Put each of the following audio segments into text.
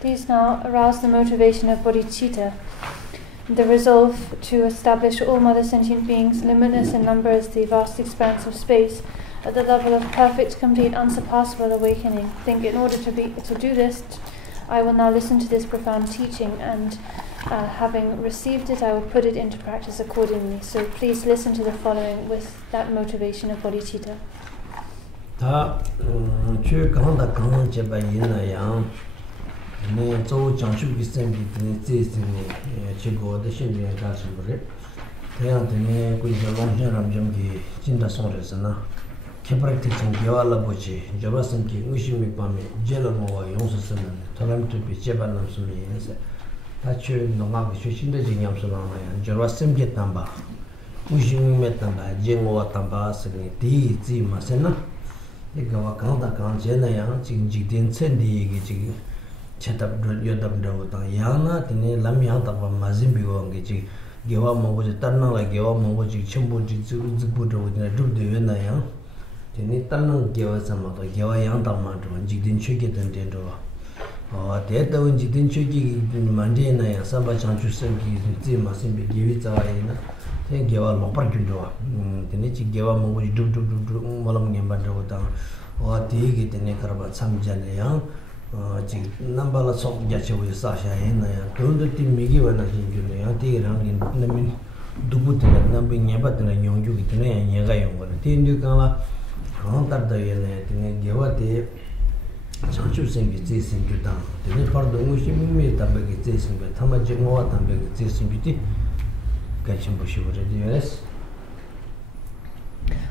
These now arouse the motivation of bodhicitta, the resolve to establish all mother sentient beings, limitless in number as the vast expanse of space, at the level of perfect, complete, unsurpassable awakening. Think, in order to do this, I will now listen to this profound teaching, and having received it, I will put it into practice accordingly. So please listen to the following with that motivation of bodhicitta.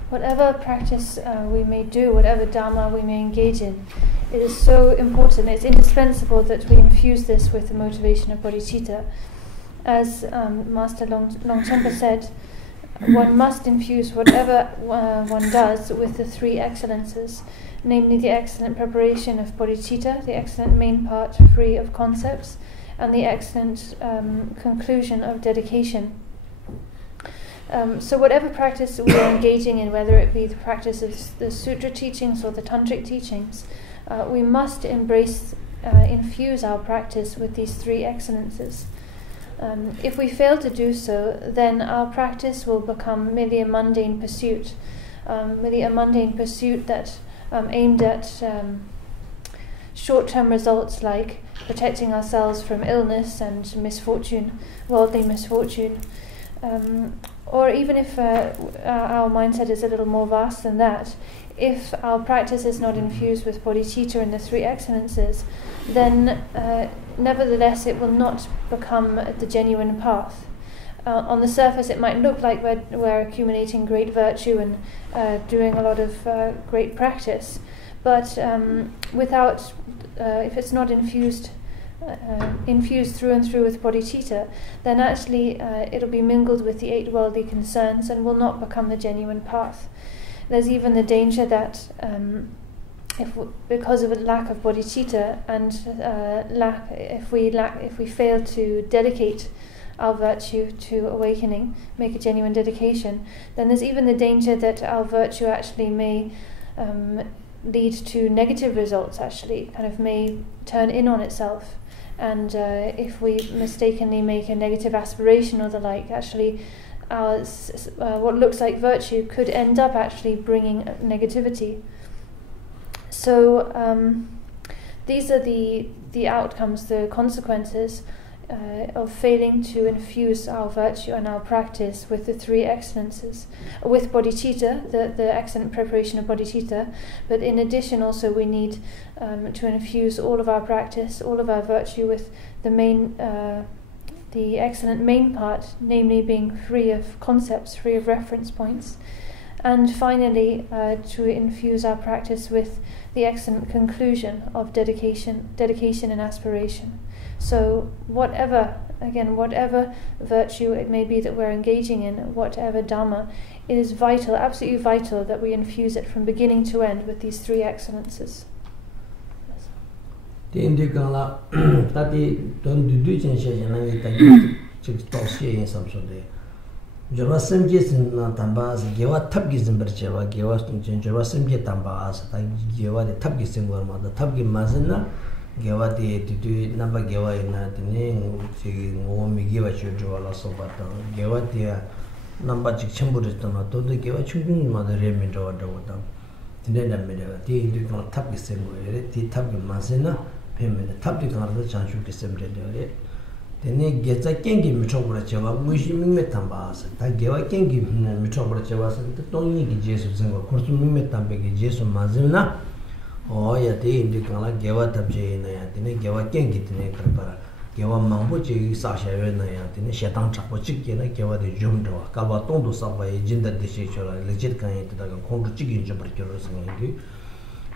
Whatever practice we may do, whatever dharma we may engage in, it is so important, it's indispensable that we infuse this with the motivation of bodhicitta. As Master Longchenpa said, one must infuse whatever one does with the three excellences, namely the excellent preparation of bodhicitta, the excellent main part free of concepts, and the excellent conclusion of dedication. So whatever practice we are engaging in, whether it be the practice of the sutra teachings or the tantric teachings, we must infuse our practice with these three excellences. If we fail to do so, then our practice will become merely a mundane pursuit, that aimed at short-term results like protecting ourselves from illness and misfortune, worldly misfortune. Or even if our mindset is a little more vast than that, if our practice is not infused with bodhicitta and the three excellences, then nevertheless it will not become the genuine path. On the surface it might look like we're accumulating great virtue and doing a lot of great practice, but if it's not infused through and through with bodhicitta, then actually it'll be mingled with the 8 worldly concerns and will not become the genuine path. There's even the danger that because of a lack of bodhicitta and if we fail to dedicate our virtue to awakening, make a genuine dedication, then there's even the danger that our virtue actually may lead to negative results, actually kind of may turn in on itself. And if we mistakenly make a negative aspiration or the like, actually what looks like virtue could end up actually bringing negativity. So these are the outcomes, the consequences of failing to infuse our virtue and our practice with the three excellences, with bodhicitta, the excellent preparation of bodhicitta, but in addition also we need to infuse all of our practice, all of our virtue with the excellent main part, namely being free of concepts, free of reference points, and finally to infuse our practice with the excellent conclusion of dedication and aspiration. So whatever virtue it may be that we're engaging in, whatever Dhamma, it is vital, absolutely vital, that we infuse it from beginning to end with these three excellences. Gewa de number gewa ina tene ngomi gewa chujo la sobata gewa de number chikchambu de tama to de gewa chungun ma de remi do da tene da me de ti de ko tap ki sem re ti tap ki masena pemme de tap de ka da chanshu ki sem de re tene geza kengi mitobura chewa mushi mingme tamba asa ta gewa kengi mitobura chewa sa tongi ki jesu zengo kursu mingme tambe ki jesu mazina oh ya te indi kala gewa tabje na ya tene gewa kengi tene karpara gewa mangbo che sa shawe na ya tene shetang chakpo chik na gewa de jumdo kalwa tondo sabba ye jinda de she chola legit kan ye ta ga kondu chigin jumbar kyoro sanga indi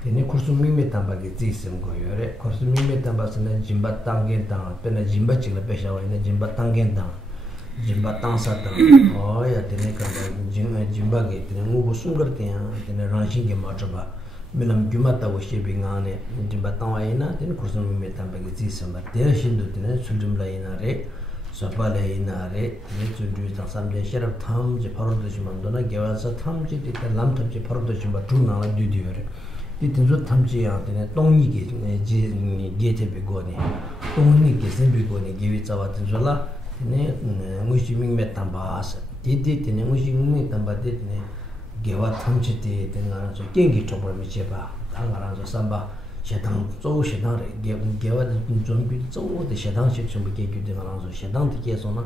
tene kursu mingme tamba ki zisem go yore kursu mingme tamba sana jimba tangen tang pena jimba chikla pesha wa ina jimba tangen tang jimba tangsa tang oh ya tene kala jimba ge tene ngubo sungar tene rangshin ge machaba milam gyumata wo shebi ngane jimba tangwa ina tene kursu mingme tamba ki zisem ba tene shindu tene suljumla ina re sopala ina re tene sunju tang samde sherab tham je parodo shimandona gewa sa tham je tene lam tham je parodo shimba tu nala dudi yore 이 등조 탐지야 되네 동이게 게테비 고니 동이게 생비고니 기위자와 등조라 네 무시밍 메탄바스 디디티네 무시밍 메탄바디네 게와 탐지티 되나서 깽기 쪽으로 미쳐봐 당가라서 삼바 셰당 조 셰당레 게와 좀비 조데 셰당식 좀 게기 되나서 셰당 티게서나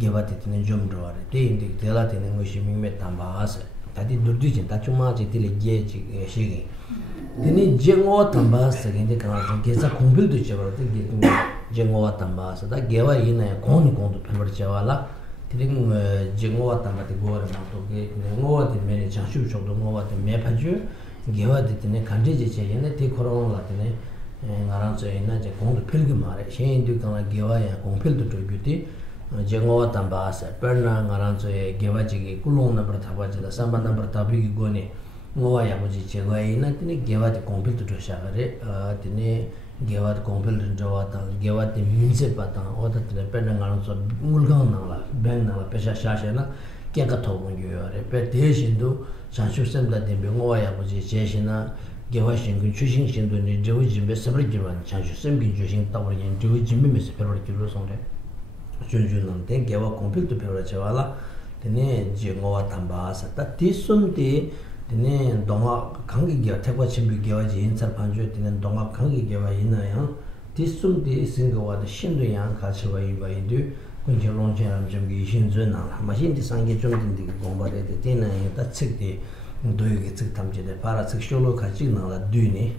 게와티네 좀 들어와래 데인데 데라티네 무시밍 메탄바스 다디 두르지 다추마지 딜레 게지 시기 Dini jengowa tambasa gende kanasa geza kumbildu chewala jengowa tambasa da gewa ina ya koni kondu pimbar chewala tiri jengowa tambati gore mato ngowa di mene changshu chokdo ngowa di me panchu gewa di tine kanji je che yene ti koron la tine ngaranzo ina je kondu pilgi mare shen du kana gewa ya kongpildu chogyuti jengowa tambasa perna ngaranzo ya gewa jigi kulong nambar taba jida samba nambar tabi ki goni ngowa yabuji chegwa ina tine gewa de kompil tu shagare tine gewa de kompil jawa ta gewa de minse pata oda tine pena ngalo so mulgang nala bang nala pesha shasha na kenga thogun yore pe de shindu sanshu semda de ngowa yabuji cheshina gewa shingun chushin shindu ni jewu jimbe sabri jiwan sanshu semgi chushin tawar yen jewu jimbe mes peror kilo sonde junjun nan de gewa kompil tu peror chewala tine je ngowa tamba sa ta tisum de tene donga kangi gya tekwa chimbi gyawa ji hinsar pancho tene donga kangi gyawa ina yang tisum di singa wada shindu yang kachiwa iwa indu kunchi longchen ramchimgi ishin zun nangla ma shinti sangi chungtin digi gomba rete tena yang ta tsik di doyo ki tsik tamchi de para tsik sholo kachik nangla duni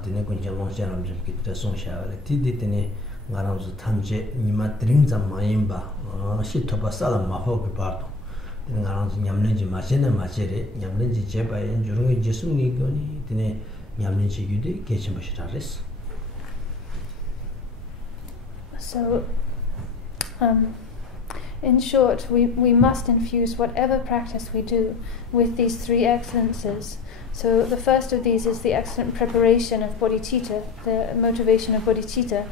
tene kunchi longchen ramchimgi tere song shaawale tidi tene ngaramzu tamchi nima tringza mayimba shi topa sala maho ki parto ngaranzu nyamlenji machene machere nyamlenji chebaye jurungi jesumni goni tine nyamlenji yude kechimashirares. So in short, we must infuse whatever practice we do with these three excellences. So the first of these is the excellent preparation of bodhicitta, the motivation of bodhicitta,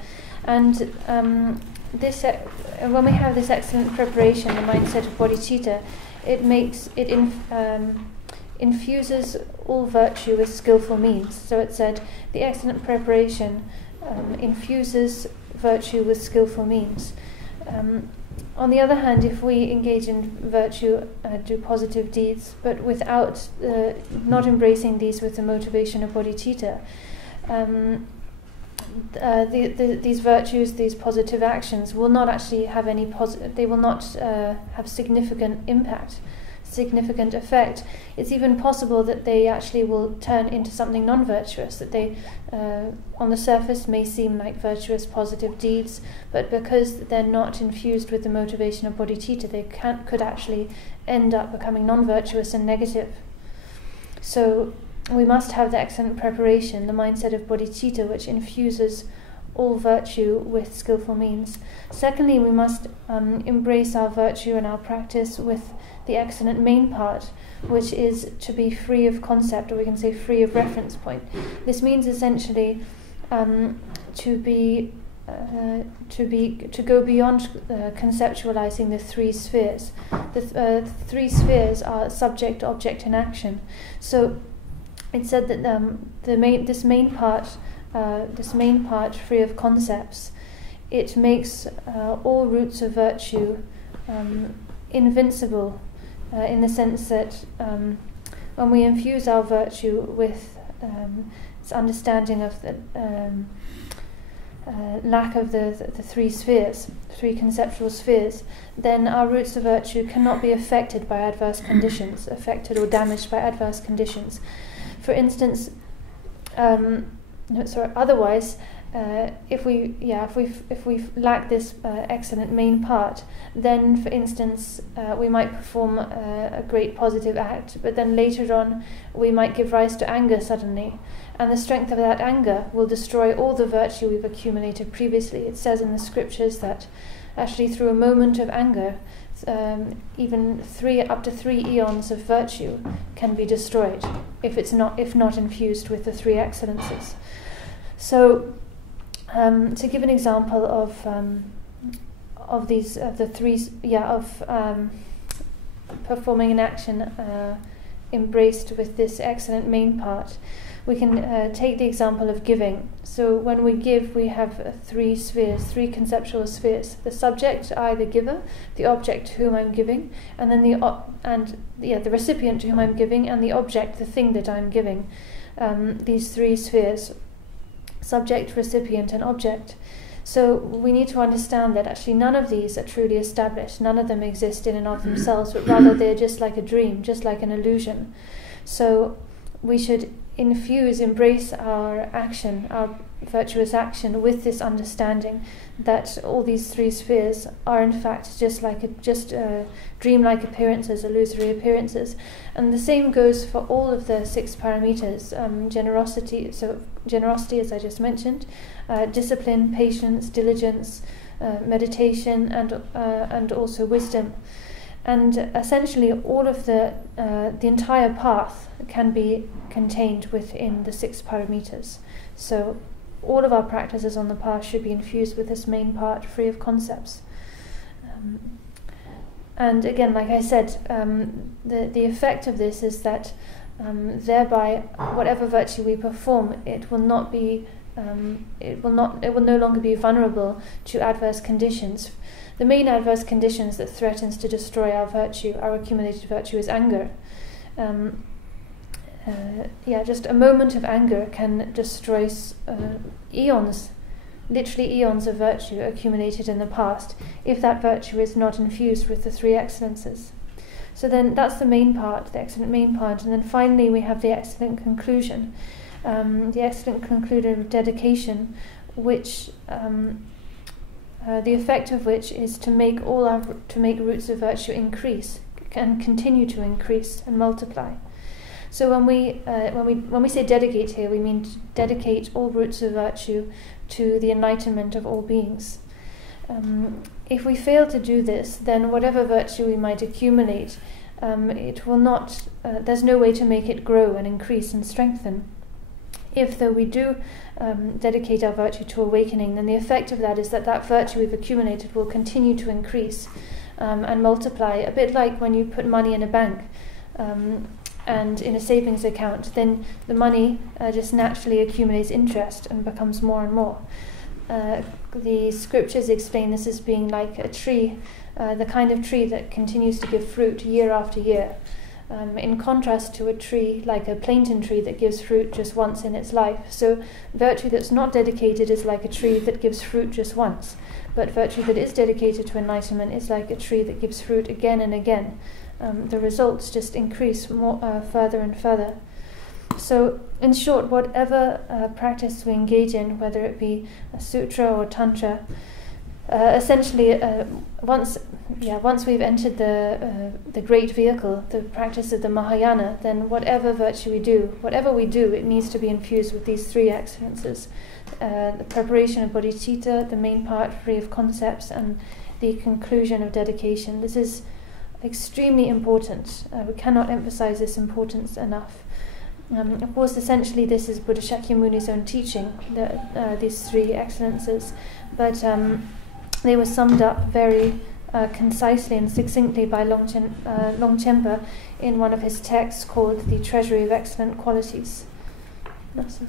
and when we have this excellent preparation, the mindset of bodhicitta, it infuses all virtue with skillful means. So it said the excellent preparation infuses virtue with skillful means. On the other hand, if we engage in virtue, do positive deeds, but without not embracing these with the motivation of bodhicitta, these virtues, these positive actions will not actually have any they will not have significant impact, significant effect. It's even possible that they actually will turn into something non-virtuous, that they on the surface may seem like virtuous positive deeds, but because they're not infused with the motivation of bodhicitta, they could actually end up becoming non-virtuous and negative. So we must have the excellent preparation, the mindset of bodhicitta, which infuses all virtue with skillful means. Secondly, we must embrace our virtue and our practice with the excellent main part, which is to be free of concept, or we can say free of reference point. This means essentially to go beyond conceptualizing the three spheres. The three spheres are subject, object, and action. So it said that this main part, free of concepts, it makes all roots of virtue invincible, in the sense that when we infuse our virtue with this understanding of the lack of the three spheres, three conceptual spheres, then our roots of virtue cannot be affected by adverse conditions, affected or damaged by adverse conditions. For instance, otherwise, if we lack this excellent main part, then, for instance, we might perform a great positive act, but then later on we might give rise to anger suddenly, and the strength of that anger will destroy all the virtue we've accumulated previously. It says in the scriptures that actually through a moment of anger, even up to 3 eons of virtue can be destroyed if not infused with the three excellences. So, to give an example of performing an action embraced with this excellent main part, we can take the example of giving. So when we give, we have three spheres, three conceptual spheres: the subject, I, the giver; the object, to whom I'm giving; and then the recipient, to whom I'm giving; and the object, the thing that I'm giving. These three spheres: subject, recipient, and object. So we need to understand that actually none of these are truly established. None of them exist in and of themselves, but rather they're just like a dream, just like an illusion. So we should embrace our action, our virtuous action, with this understanding that all these three spheres are in fact just dream-like appearances, illusory appearances. And the same goes for all of the 6 paramitas: generosity, as I just mentioned, discipline, patience, diligence, meditation, and also wisdom. And essentially all of the entire path can be contained within the 6 paramitas. So all of our practices on the path should be infused with this main part, free of concepts. And again, like I said, the effect of this is that thereby, whatever virtue we perform, it will no longer be vulnerable to adverse conditions. The main adverse conditions that threatens to destroy our virtue, our accumulated virtue, is anger. Just a moment of anger can destroy eons, literally eons of virtue accumulated in the past, if that virtue is not infused with the three excellences. So then that's the main part, the excellent main part. And then finally we have the excellent conclusion. The excellent conclusion of dedication, which the effect of which is to make roots of virtue increase and continue to increase and multiply. So when we say dedicate here, we mean to dedicate all roots of virtue to the enlightenment of all beings. If we fail to do this, then whatever virtue we might accumulate, it will not. There's no way to make it grow and increase and strengthen. If, though, we do dedicate our virtue to awakening, then the effect of that is that virtue we've accumulated will continue to increase and multiply, a bit like when you put money in a bank and in a savings account, then the money just naturally accumulates interest and becomes more and more. The scriptures explain this as being like a tree, the kind of tree that continues to give fruit year after year. In contrast to a tree like a plantain tree that gives fruit just once in its life. So virtue that's not dedicated is like a tree that gives fruit just once, but virtue that is dedicated to enlightenment is like a tree that gives fruit again and again. The results just increase more, further and further. So in short, whatever practice we engage in, whether it be a sutra or tantra, essentially, once we've entered the great vehicle, the practice of the Mahayana, then whatever virtue we do, it needs to be infused with these three excellences: the preparation of bodhicitta, the main part free of concepts, and the conclusion of dedication. This is extremely important. We cannot emphasize this importance enough. Of course, essentially, this is Buddha Shakyamuni's own teaching, these three excellences, but they were summed up very concisely and succinctly by Longchenpa in one of his texts called The Treasury of Excellent Qualities. That's it.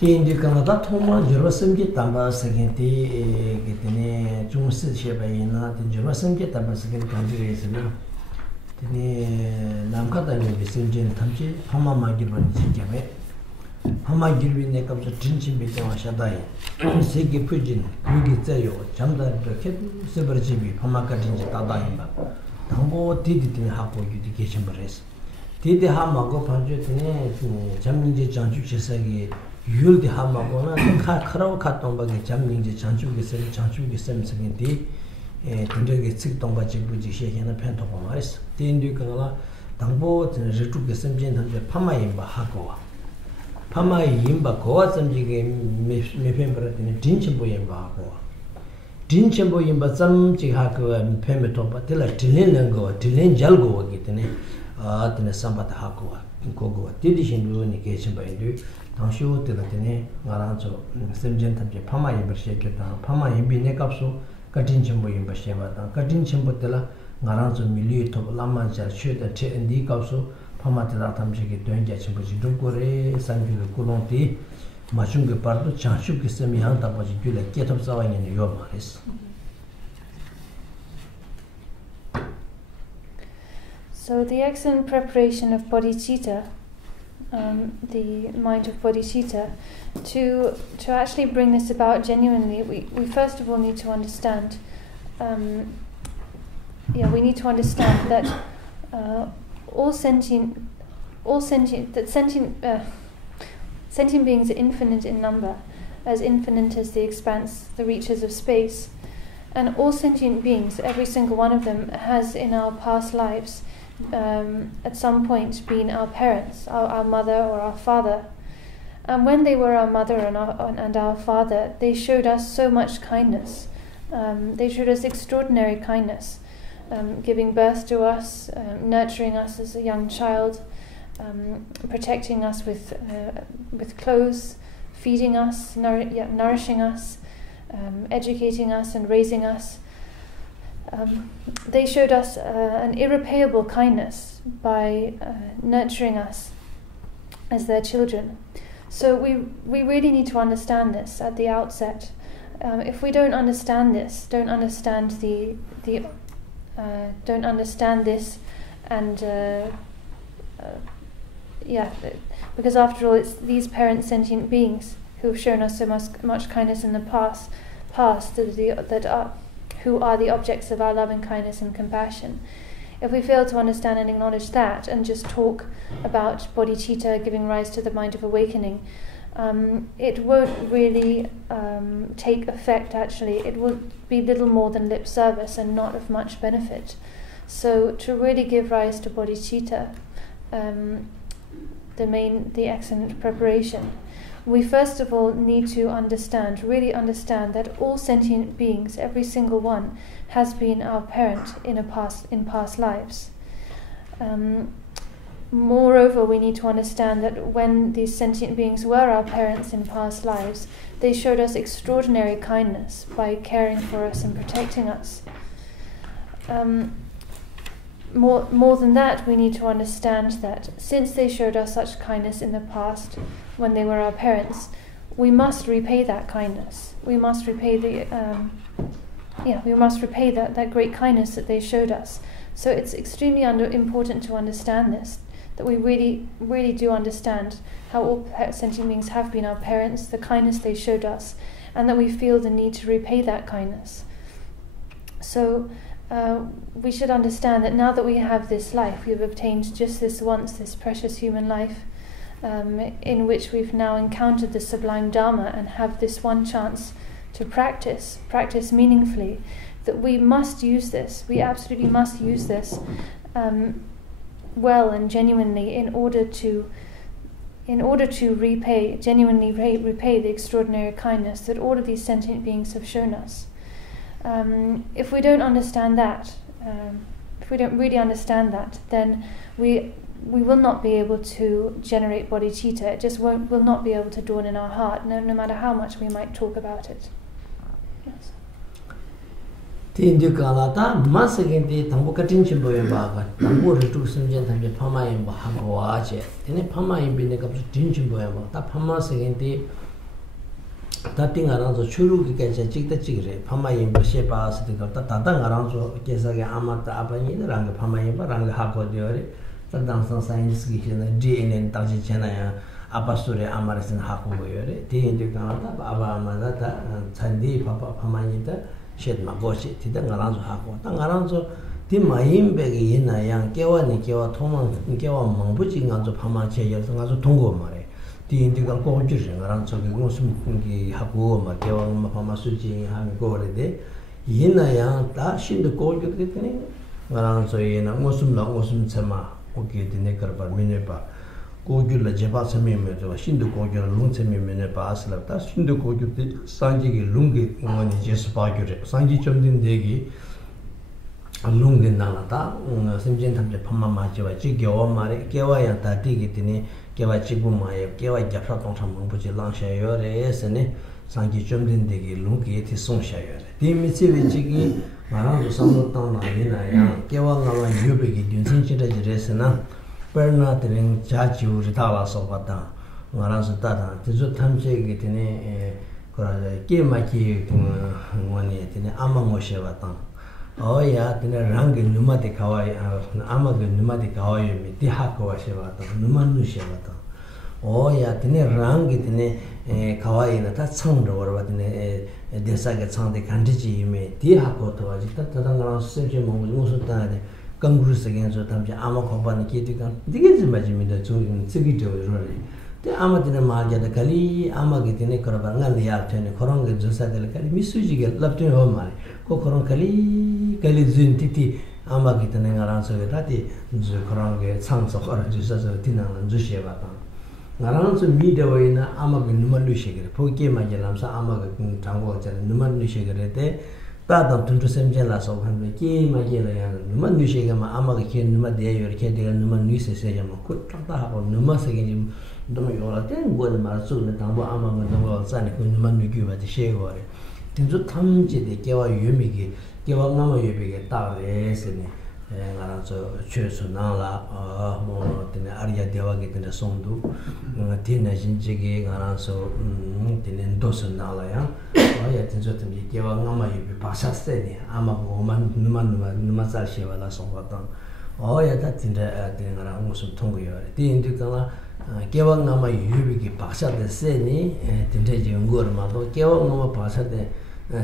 Indi Canada Toma, Jerusalem get Tamba second getting Jumsi Shebayina, the Jerusalem get Tamba second country is now. Namkata Visinjin Tamchi, Hama Magirvan Jame, Hama Girvin neck of the Trinchin Bitama Shadai, Segi Pujin, Yugitayo, Chamda, Seberjibi, Hamakatin Tadaimba, Tambo did it in Hapo education brace. Did the Hamago Panjutine, Jaminji Janju Sagi, Yul the Hamagona, Karo Katombagi, Jaminji Janju, Janju, Sem Tundra sick Tomba Chibuji and a pentopomais. The Indicala, Tambo, Ritu Semjin, and Pama Imba Hakoa. Pama Imba Koa, some game, Mepember in a Dinchimbo Imba Hakoa. Dinchimbo Imba, some Chihako and Pemetopa, till a Tilingo, Tilin Jalgo, getting it, in a Sambata Hakoa, in Kogo. Tidishin do indication by do, Tanshu, Tilatine, Maranzo, Semjin, Pama Imba Sheketa, Pama Imbi Nekapso. Katin Chimbo in Bashevata, Katin Chimbotella, Naranzo Miliu, Lama, Shoot at and D Capso, Pamatela Tamshiki, Donja Chimboji, Dukore, Sanju, Kulonti, Machunga Pardo, Chanshuki Semianta, Pajula, get up Savang in Yomaris. So, the excellent preparation of bodhicitta, the mind of bodhicitta, to actually bring this about genuinely, we first of all need to understand. We need to understand that sentient beings are infinite in number, as infinite as the expanse, the reaches of space, and all sentient beings, every single one of them, has in our past lives at some point been our parents, our mother or our father. And when they were our mother and our father, they showed us so much kindness. They showed us extraordinary kindness, giving birth to us, nurturing us as a young child, protecting us with clothes, feeding us, nourishing us, educating us and raising us. They showed us an irrepayable kindness by nurturing us as their children. So we really need to understand this at the outset. If we don't understand this, don't understand this, and because after all, it's these parent sentient beings who have shown us so much kindness in the past who are the objects of our loving kindness and compassion. If we fail to understand and acknowledge that, and just talk about bodhicitta giving rise to the mind of awakening, it won't really take effect. Actually, it will be little more than lip service and not of much benefit. So, to really give rise to bodhicitta, the excellent preparation, we first of all need to really understand that all sentient beings, every single one, has been our parent in past lives. Moreover, we need to understand that when these sentient beings were our parents in past lives, they showed us extraordinary kindness by caring for us and protecting us. More than that, we need to understand that since they showed us such kindness in the past, when they were our parents, we must repay that kindness. We must repay that great kindness that they showed us. So it's extremely important to understand this, that we really, really do understand how all sentient beings have been our parents, the kindness they showed us, and that we feel the need to repay that kindness. So we should understand that now that we have this life, we've obtained just this once, this precious human life, in which we've now encountered the sublime Dharma and have this one chance to practice meaningfully, that we must use this. We absolutely must use this well and genuinely in order to genuinely repay the extraordinary kindness that all of these sentient beings have shown us. If we don't understand that, if we don't really understand that, then we will not be able to generate bodhicitta. It just will not be able to dawn in our heart, no matter how much we might talk about it. Yes. Tindu kalata masagenti tambu katinchi boyamba tambu ritu simjen tambe phama yamba hangwa che tene phama yimbi ne kapsu tinchi boyamba ta phama sagenti tating aranzo churu ki kacha chikta chigre phama yimbi shepa asiti karta tatang aranzo kesa ge amata apani rang phama yimba rang hako diore tadang san science ki chena DNA taji chena ya apasure amarasin hako boyore tindu kalata aba amada ta chandi papa phama yita shed ma bochi ti da ngaranzo hako ta ngaranzo ti maim begi ina yang kewa ni kewa thoma kewa mangbuji nganzo phama che yer ngazo thongo mare ti indi kan ko ju ngaranzo ge ngosum ki hako ma kewa ma phama suji ha go re de ina yang ta shin ko ju de ne ngaranzo ina ngosum chama oke de ne karbar mine pa 고규를 제바스미면서 신도 고규를 롱체미면에 바스랍다 신도 고규때 상지기 롱게 원이 제스바규래 상지 점된 대기 롱게 나라다 심진 탐제 판마마지와 지겨워 말에 개와야 다디기 때니 개와 지구마에 개와 잡사 동참 몽부지 랑샤요레스네 상지 점된 대기 롱게 티 송샤요레 디미치비 지기 말아도 상도당 나이나야 개와 나와 유베기 균신치레지레스나 perna tering jaji uritala sobata ngaranso tata tizu tamchegi tene korale ke maki ngoni tene amango shewata oya tene rangi numa de kawai amaga numa de kawai mi ti hakwa shewata numa nu shewata oya tene rangi tene kawai na ta changro warwa tene desa ge changde kanji me ti hakwa to aji ta ngaranso semje musu ta Ganguru against Tamja Amakoban Kitikan, the kids imagine the children, Sigito is really. The Amatina Marja, the Kali, Amagitin, Korabangan, the Alten, Koronga, Josadel Kali, Missuji, love to home, Kokoron Kali, Kali Zun Titi, Amagitan and Aranso Tati, Zukoronga, Sons of Oranges, Tina and Zushevatan. Aranso Midawina, Amagin Numandushigre, Poke Majalamsa, Amagin Tango, and Numandushigre. Tadam tuntu semjen la so han ki ma ge la ya numa nu she ga ma ama ga ke numa de yor ke de numa nu se se ya ma ku ta ta ha numa se ge ni do yo la ten go ma su ne ta bo ama ma do sa ne ku numa nu gyu ba de she go re tin zu tham je de ke wa yu mi ge ke wa ma ma yu bi ge ta re se ne nga ra so chue su na la mo tin arya de wa ge tin song du tin na jin je ge nga ra so tin do su na la ya ya tin zo tin ge wa ma yu bi pa sa se ne ama bo man numa sa she wa la song wa ta ya ta tin da tin nga ra mo su thong yo re tin du ka la ge wa ma yu bi ge pa sa de se ni tin de je ngor ma do ge wa ma pa sa de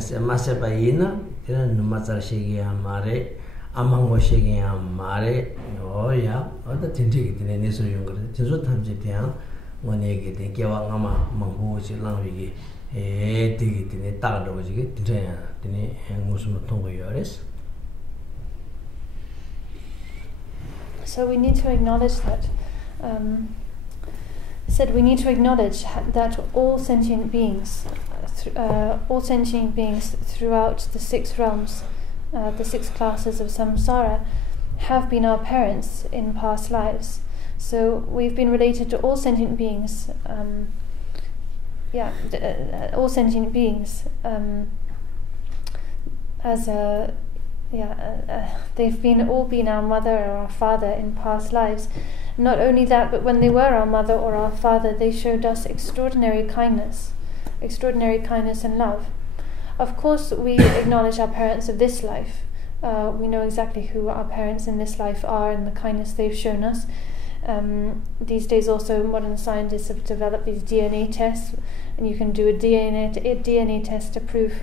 se ma se ba ina tin numa sa she ge amare amango shege amare ya oda tinti ki ne so yung gre tizo tamje tian wone ge de kewa ngama mangbo chi langwi ge tigi tine ta do ge tine tine ngusum tongo yores. So we need to acknowledge that we need to acknowledge that all sentient beings throughout the 6 realms, the 6 classes of samsara, have been our parents in past lives. So we've been related to all sentient beings. All sentient beings they've all been our mother or our father in past lives. Not only that, but when they were our mother or our father, they showed us extraordinary kindness and love. Of course, we acknowledge our parents of this life. We know exactly who our parents in this life are and the kindness they've shown us. These days also modern scientists have developed these DNA tests, and you can do a DNA test to prove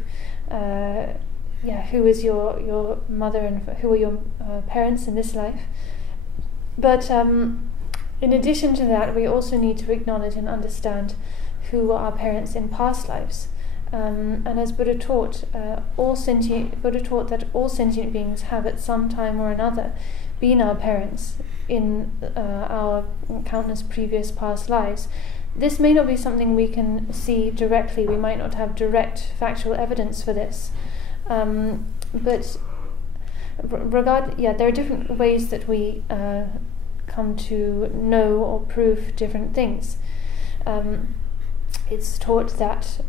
who is your mother and who are your parents in this life. But in addition to that, we also need to acknowledge and understand who are our parents in past lives. And as Buddha taught, that all sentient beings have at some time or another been our parents in our countless previous past lives. This may not be something we can see directly. We might not have direct factual evidence for this, but there are different ways that we come to know or prove different things. It's taught that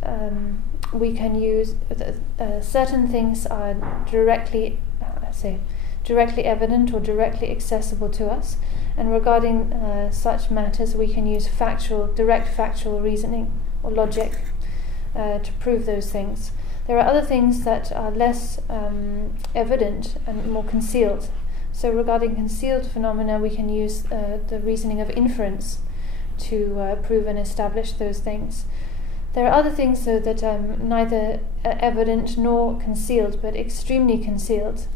we can use certain things are directly evident or directly accessible to us, and regarding such matters we can use direct factual reasoning or logic to prove those things. There are other things that are less evident and more concealed. So regarding concealed phenomena, we can use the reasoning of inference to prove and establish those things. There are other things, though, that are neither evident nor concealed, but extremely concealed.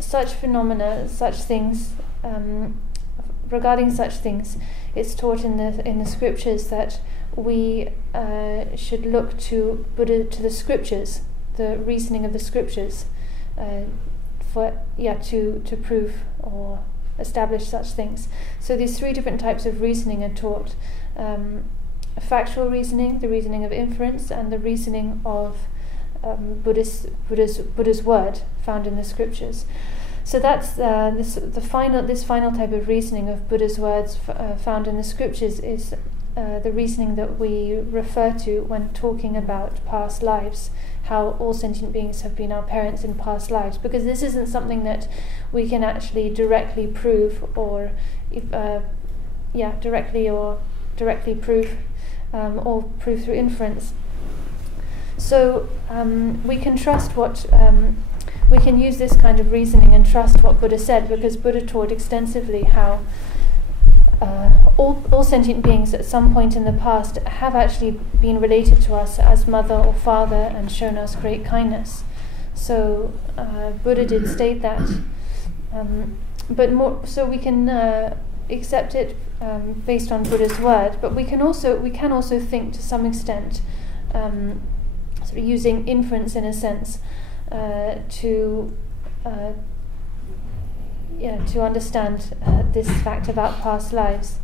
Such phenomena, such things, regarding such things, it's taught in the scriptures that we should look to Buddha, to the scriptures, the reasoning of the scriptures, to prove or establish such things. So these three different types of reasoning are taught: factual reasoning, the reasoning of inference, and the reasoning of Buddha's word found in the scriptures. So that's this final type of reasoning of Buddha's words found in the scriptures is the reasoning that we refer to when talking about past lives, how all sentient beings have been our parents in past lives, because this isn't something that we can actually directly prove or prove through inference. So we can trust we can use this kind of reasoning and trust what Buddha said, because Buddha taught extensively how all sentient beings at some point in the past have actually been related to us as mother or father and shown us great kindness. So Buddha did state that, so we can accept it based on Buddha's word, but we can also think to some extent, sort of using inference in a sense, to understand this fact about past lives.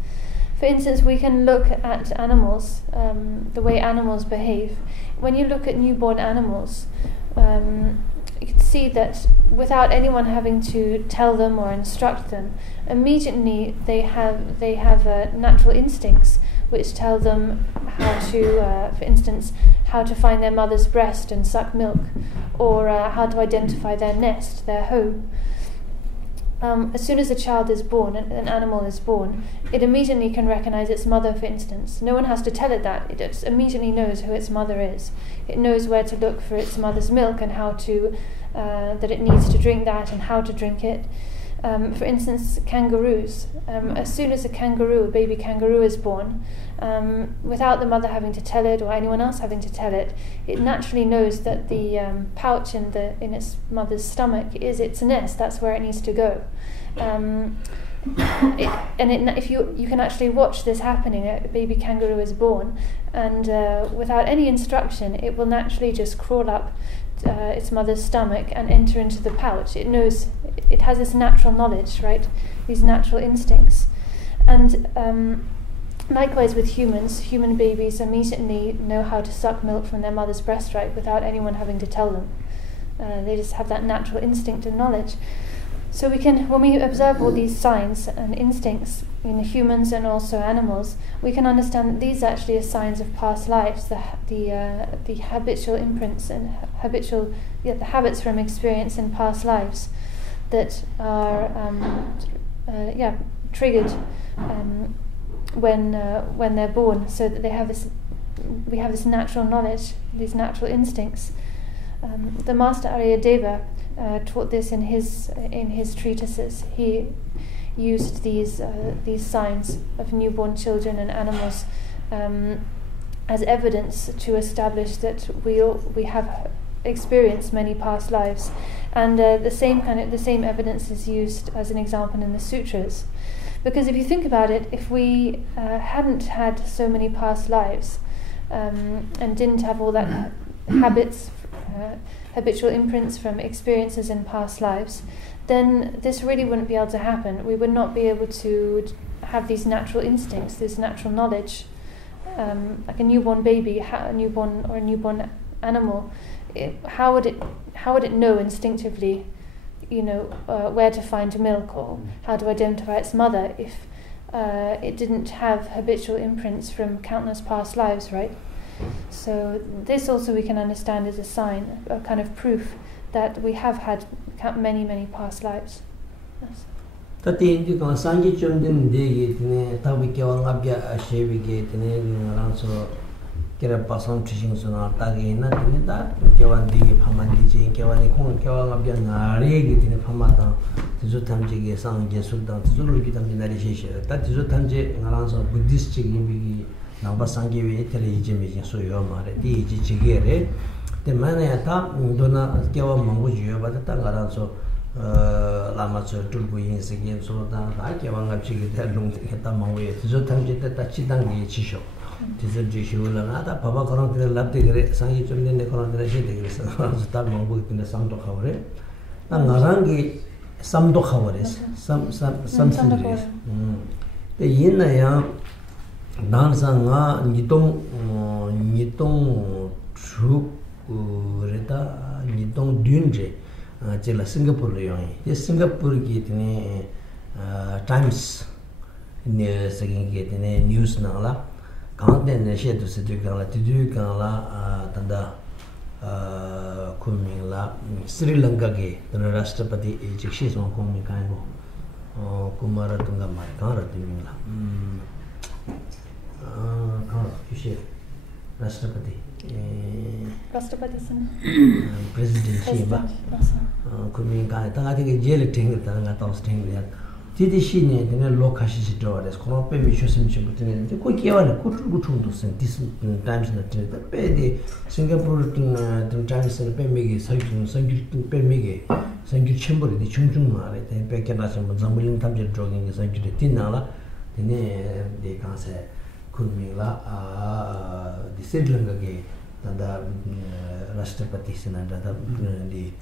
For instance, we can look at animals, the way animals behave. When you look at newborn animals, you can see that without anyone having to tell them or instruct them, immediately they have natural instincts which tell them how to, for instance, how to find their mother's breast and suck milk, or how to identify their nest, their home. As soon as a child is born, an animal is born, it immediately can recognize its mother, for instance. No one has to tell it that. It just immediately knows who its mother is. It knows where to look for its mother's milk and how to, that it needs to drink that and how to drink it. For instance, kangaroos. As soon as a baby kangaroo is born, without the mother having to tell it or anyone else having to tell it, it naturally knows that the pouch in its mother's stomach is its nest. That's where it needs to go. If you can actually watch this happening, a baby kangaroo is born, and without any instruction, it will naturally just crawl up its mother's stomach and enter into the pouch. It knows, it has this natural knowledge, right? These natural instincts. And likewise with humans, human babies immediately know how to suck milk from their mother's breast, right, without anyone having to tell them. They just have that natural instinct and knowledge. So we can, when we observe all these signs and instincts in humans and also animals, we can understand that these actually are signs of past lives, the habitual imprints and the habits from experience in past lives that are triggered when they're born, so that we have this natural knowledge, these natural instincts. The Master Aryadeva taught this in his treatises. He used these signs of newborn children and animals as evidence to establish that we have experienced many past lives, and the same evidence is used as an example in the sutras. Because if you think about it, if we hadn't had so many past lives, and didn't have all that habits, habitual imprints from experiences in past lives, then this really wouldn't be able to happen. We would not be able to have these natural instincts, this natural knowledge. Like a newborn baby, a newborn animal, how would it know instinctively, where to find milk or how to identify its mother if it didn't have habitual imprints from countless past lives, right? So this also we can understand as a sign, a kind of proof that we have had many, many past lives. Yes. Tati indi kong sanji chomdin degi tine tabi kiawa ngabya shewige tine ranso kira pasam tishing suna tagi ina tine ta kiawa degi pamandi chi kiawa ni kong kiawa ngabya ngaregi tine pamatang tizu tamche ge sang je sultang tizu luki tamche nari sheshe ta tizu tamche ngaranso buddhist chigi imbigi nangpa sangi we tele ije mejing so yo ma re di ije chigi re te manaya ta dona kiawa mangu juyo bata ta ngaranso lama tsu tulku yin sikin so ta kiawa ngabchigi ta lungti ta mangu ye tizu tamche ta chidangi chisho tizu jisho la nga ta papa korang tina labdi gare sangi chumde ne korang tina shede gare ngaranso ta mangu tina samdo khaware ta ngarangi samdo khaware samsidre te yin na yang dansa nga nidong chuk reta nidong dunje jela Singapore yong ye Singapore ki tine Times ne saging ki tine news na la kangde ne she to se tu kang la tanda kuming la Sri Lanka ke tana Rashtrapati jikshi so kuming kai go Kumara tunga mai kang ra timing la Rashtrapati san President Shiba Kumin Kai Tangati Jelly Ting Tangatos Ting Titi Shine then Lokashi Doris, Konope Mishosim Chibutin, the Kukiana Kutu to send this times in the Pedi Singapore times and Pemigi, Sangi Pemigi, Sangi Chamber, the Chunjum Mare, and Pekanasam, Zambilin Tamja jogging, Sangi Tinala, they can say. Kumila the Sri Lanka ge tanda Rashtrapati sina tanda the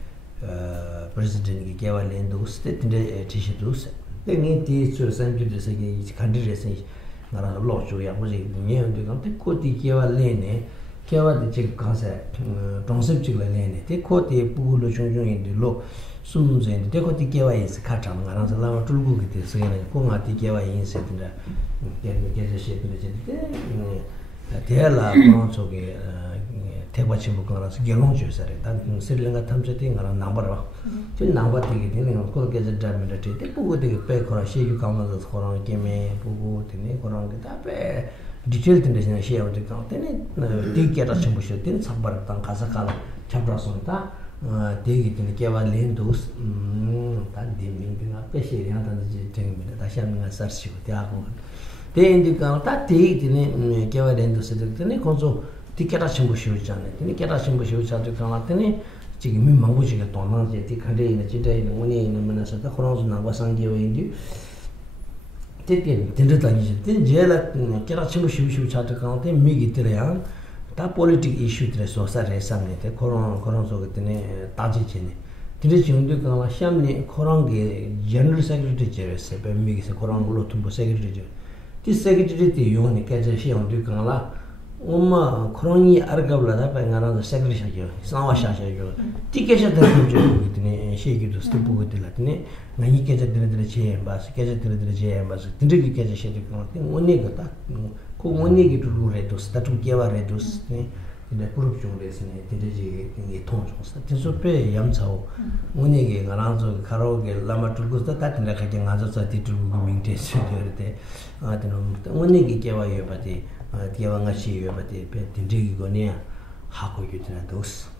president ge kewa lendo state de tishitus de ni ti so sanju de se country se ngara lo chu ya mo ji ni de kam te ko ti kewa lene kewa de che ka se concept chi le lene te ko ti pu lo chung chung de lo sum zen de ko ti kewa is ka chang ngara sa la tulgu ge te se ne ko nga ti kewa yin se tanda get shape la so ge teba chimbu kara gelong ju sare tan Sri Lanka thamche ti ngara number wa tin number ti ge ni ko ge da me da ti pu ge pe kora she yu ka ma da kora ke me pu ti ni kora ge ta pe detail tin de she ya de ka ti ni ti ge da chimbu she tin sabar tan ka sa kala chapra so ta ti ge ti ke wa len dos tan di min ti na pe she ya tan ji teng me da sha me sar shi ko ti a ko te indi ka ta ti ni ke wa len dos de ni ko so 티켓아 신부시우잖아요. 티켓아 신부시우자도 강한테니 지금 민망부지가 돈나제 티카데 있는 지대에 있는 원에 있는 만나서다 코로나 나와 상기요인지 티켓 딘드다니지 딘제라 티켓아 신부시우자도 강한테 미기들이야 다 폴리틱 이슈들에 소사레 삼네테 코로나 속에네 따지지네 근데 지금도 강아 시험니 코로나게 제너럴 세크리터리 제레스 베미기세 코로나로 tumbo 세크리터리 티 세크리터리 요니 깨제 시험도 강아 엄마 코로니 아르가블라다 방가라도 세그리샤죠. 상와샤샤죠. 티켓이 되는지 모르겠더니 시기도 스톱고 들었더니 많이 깨져들들 제 바스 깨져들들 제 바스 딘득이 깨져셔도 그런데 원내가 그 원내기 두루레도 스타트 개발해도 근데 그룹 중에서는 딘득이 이게 통통스 진소페 ям차오 원내기 가라서 가로게 라마 tur고서 따뜻하게 가게 가져서 뒤두고 민테스 되는데 아들 원내기 개발해 봐지 디아방아시 요바데 딘디기고니아 하고 있잖아 dos.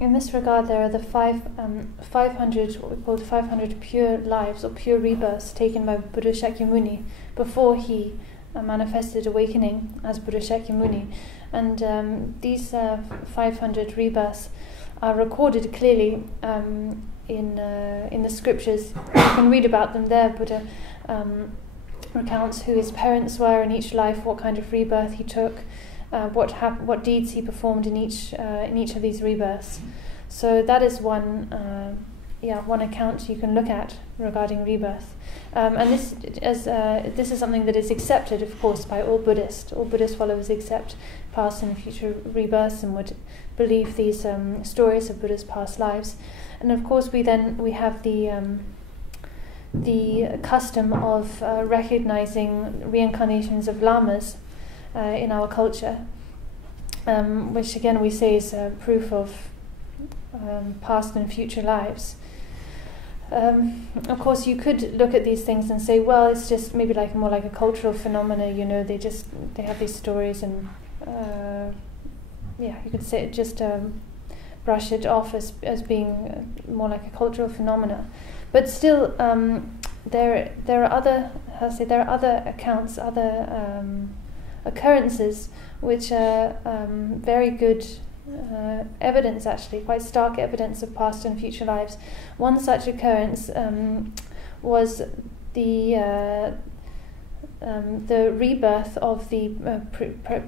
In this regard, there are the 500, what we call 500 pure lives or pure rebirths taken by Buddha Shakyamuni before he manifested awakening as Buddha Shakyamuni, and these 500 rebirths are recorded clearly in the scriptures. You can read about them there. Buddha recounts who his parents were in each life, what kind of rebirth he took, what deeds he performed in each of these rebirths. So that is one account you can look at regarding rebirth. And this is something that is accepted, of course, by all Buddhists. All Buddhist followers accept past and future rebirths and would believe these stories of Buddha's past lives. And of course, we have the custom of recognizing reincarnations of lamas in our culture, which again we say is proof of past and future lives. Of course, you could look at these things and say, well, it's just maybe more like a cultural phenomena. They have these stories, and you could say just brush it off as being more like a cultural phenomena. But still, there are other accounts, other occurrences which are very good evidence, actually, quite stark evidence of past and future lives. One such occurrence was the rebirth of the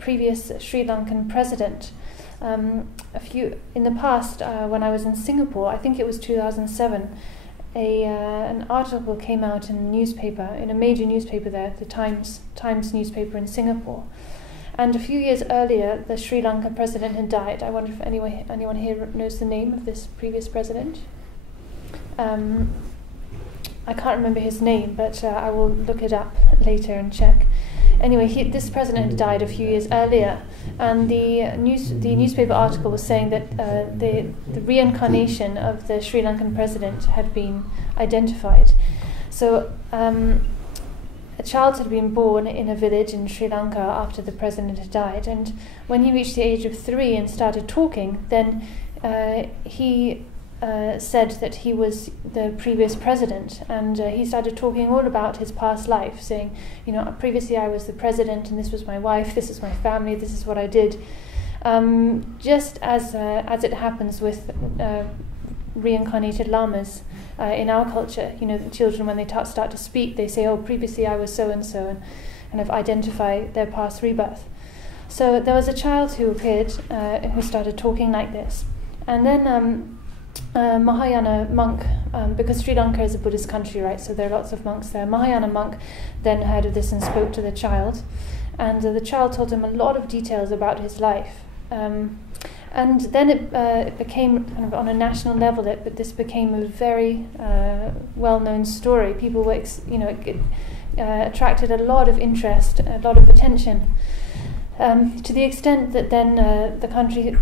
previous Sri Lankan president. In the past, when I was in Singapore, I think it was 2007, an article came out in a major newspaper there, the Times newspaper in Singapore. And a few years earlier, the Sri Lanka president had died. I wonder if anyone here knows the name of this previous president. I can't remember his name, but I will look it up later and check. Anyway, this president had died a few years earlier, and the newspaper article was saying that the reincarnation of the Sri Lankan president had been identified. So a child had been born in a village in Sri Lanka after the president had died, and when he reached the age of 3 and started talking, then he said that he was the previous president, and he started talking all about his past life, saying, previously I was the president, and this was my wife, this is my family, this is what I did. Just as it happens with reincarnated lamas in our culture, the children, when they start to speak, they say, oh, previously I was so-and-so, and kind of identify their past rebirth. So there was a child who appeared who started talking like this, and then Mahayana monk, because Sri Lanka is a Buddhist country, right, so there are lots of monks there. Mahayana monk then heard of this and spoke to the child, and the child told him a lot of details about his life. And then it became kind of on a national level that this became a very well-known story. People were, it attracted a lot of interest, a lot of attention. To the extent that then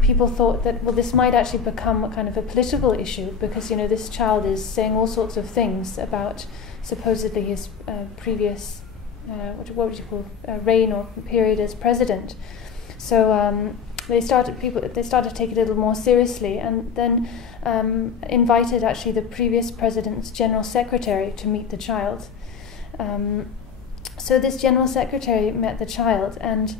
people thought that, well, this might actually become a kind of a political issue, because this child is saying all sorts of things about supposedly his previous what would you call reign or period as president. So they started to take it a little more seriously, and then invited actually the previous president's general secretary to meet the child. So this general secretary met the child, and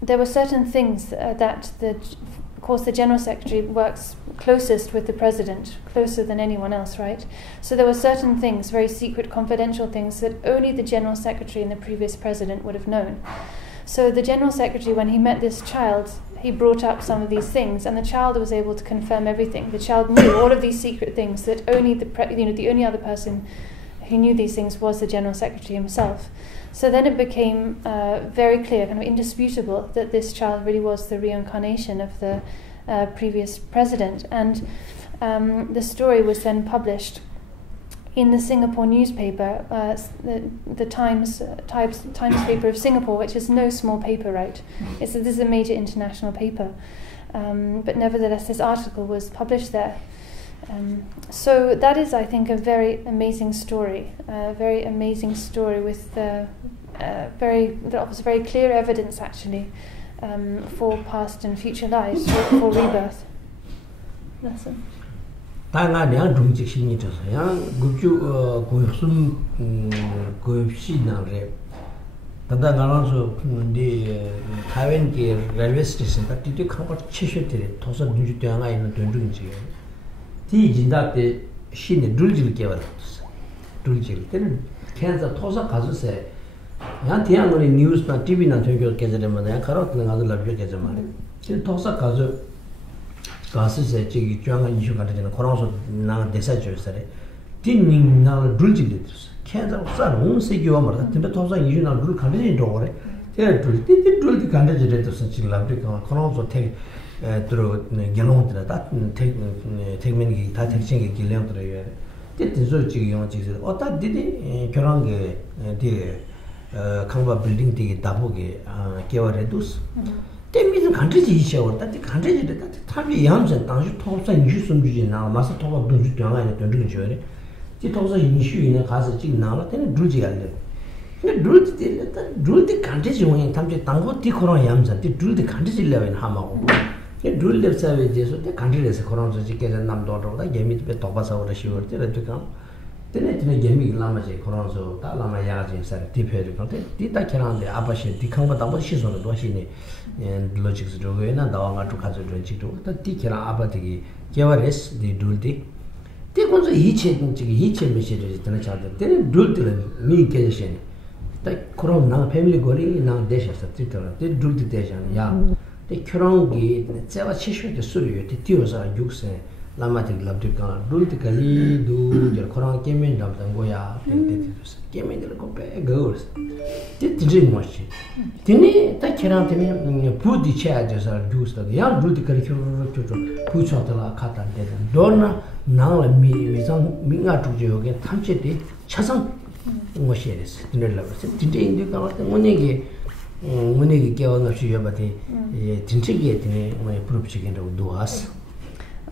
there were certain things that of course the general secretary works closest with the president, closer than anyone else, right? So there were certain things, very secret, confidential things, that only the general secretary and the previous president would have known. So the general secretary, when he met this child, he brought up some of these things, and the child was able to confirm everything. The child knew all of these secret things that only the only other person who knew these things was the general secretary himself. So then it became very clear, kind of indisputable, that this child really was the reincarnation of the previous president. And the story was then published in the Singapore newspaper, the Times paper of Singapore, which is no small paper, right? This is a major international paper. But nevertheless, this article was published there. So that is, I think, a very amazing story. With that offers very clear evidence, actually, for past and future lives, for rebirth. That's it. 당한 양 중직신이 있어서 양 국주 고엽순 고엽시나래 단단 가면서 근데 타이완계 레일웨이 스테이션 같은 칸버 치셔들이 도서 뉴스 대항아 있는 돈중지 디 진다때 신이 둘질 개발했어. 둘질 때는 cancer tosa kazuse ya tiangoni news na tv na thyo kezere ma ya karot na ngadu labyo kezema sil tosa kazu kasuse chigi changa ishu kante na koronso na desa chosare tinning na dulji litus cancer sa unse gyo mar tinda tosa ishu na dul kante ni dore te dul kante jere to sin labyo koronso te through gelong da tekmen ta tekching gi gelong da so ji yong ji o ta di kyorang ge di kangba building di dabu ge kewa redus te mi zin country ji xiao da di country ji da ta bi yang zhen dang ju top san yu sun ju na ma sa top du ju dang ai de de ju de ji top san yin xu ne ga se ji na la de du ji ga le ne du ji de da du di country ji yong tam ji dang go di ko rong yang zhen di du di country ji le wen ha ma go ये drill लेव सर्वे जैसे ते country जैसे corona से के नाम दो होता है गेमी पे तोबा सा और शिवर ते रहते काम तेने गेमी लामा से कोरोना से ता लामा या जे सर टिफेर करते तीता केरांदे आपाशे दिखांग बता बस शिसो दो शिने लॉजिक्स जो है ना दावा मा टू खाजो जो चिटो ता ती केरा आपातिगी केवरेस दि ड्रिल ते कोन से हिचे मेसेज तेने चाहते तेने ड्रिल मी के जैसे ता कोरोना ना फैमिली गोरी ना देश से ते ड्रिल देश या 이 결혼기 제가 70대 소리에 뛰어서 6세 라마틱 labdika dultikali du 저 코로나 게임인 담당 거야 되듯이 게임인들 거배 girls 뒤진 뭐지 뒤니 딱 계란 때문에 부디 쳐야져서 주스도 야 dultikali 저 부처들아 갔다 되는 너나 나를 미상 민가 주제역에 탐체대 차상 것이 됐어 들으려고 진짜 인도 가서 뭐냐게 문에게 깨어나 주여바데 진짜게 되네 뭐 프로프치겐도 도와스.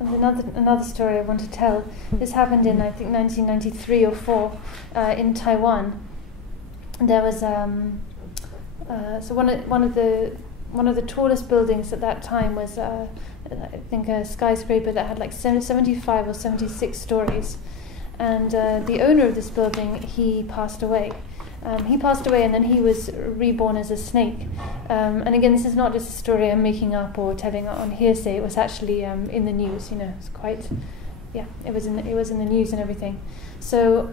Another story I want to tell. This happened in I think 1993 or 4 in Taiwan. There was so one of the tallest buildings at that time was I think a skyscraper that had like 75 or 76 stories, and the owner of this building, he passed away. He passed away and then he was reborn as a snake. And again, this is not just a story I'm making up or telling on hearsay. It was actually in the news. You know, it's quite, yeah. It was in the news and everything. So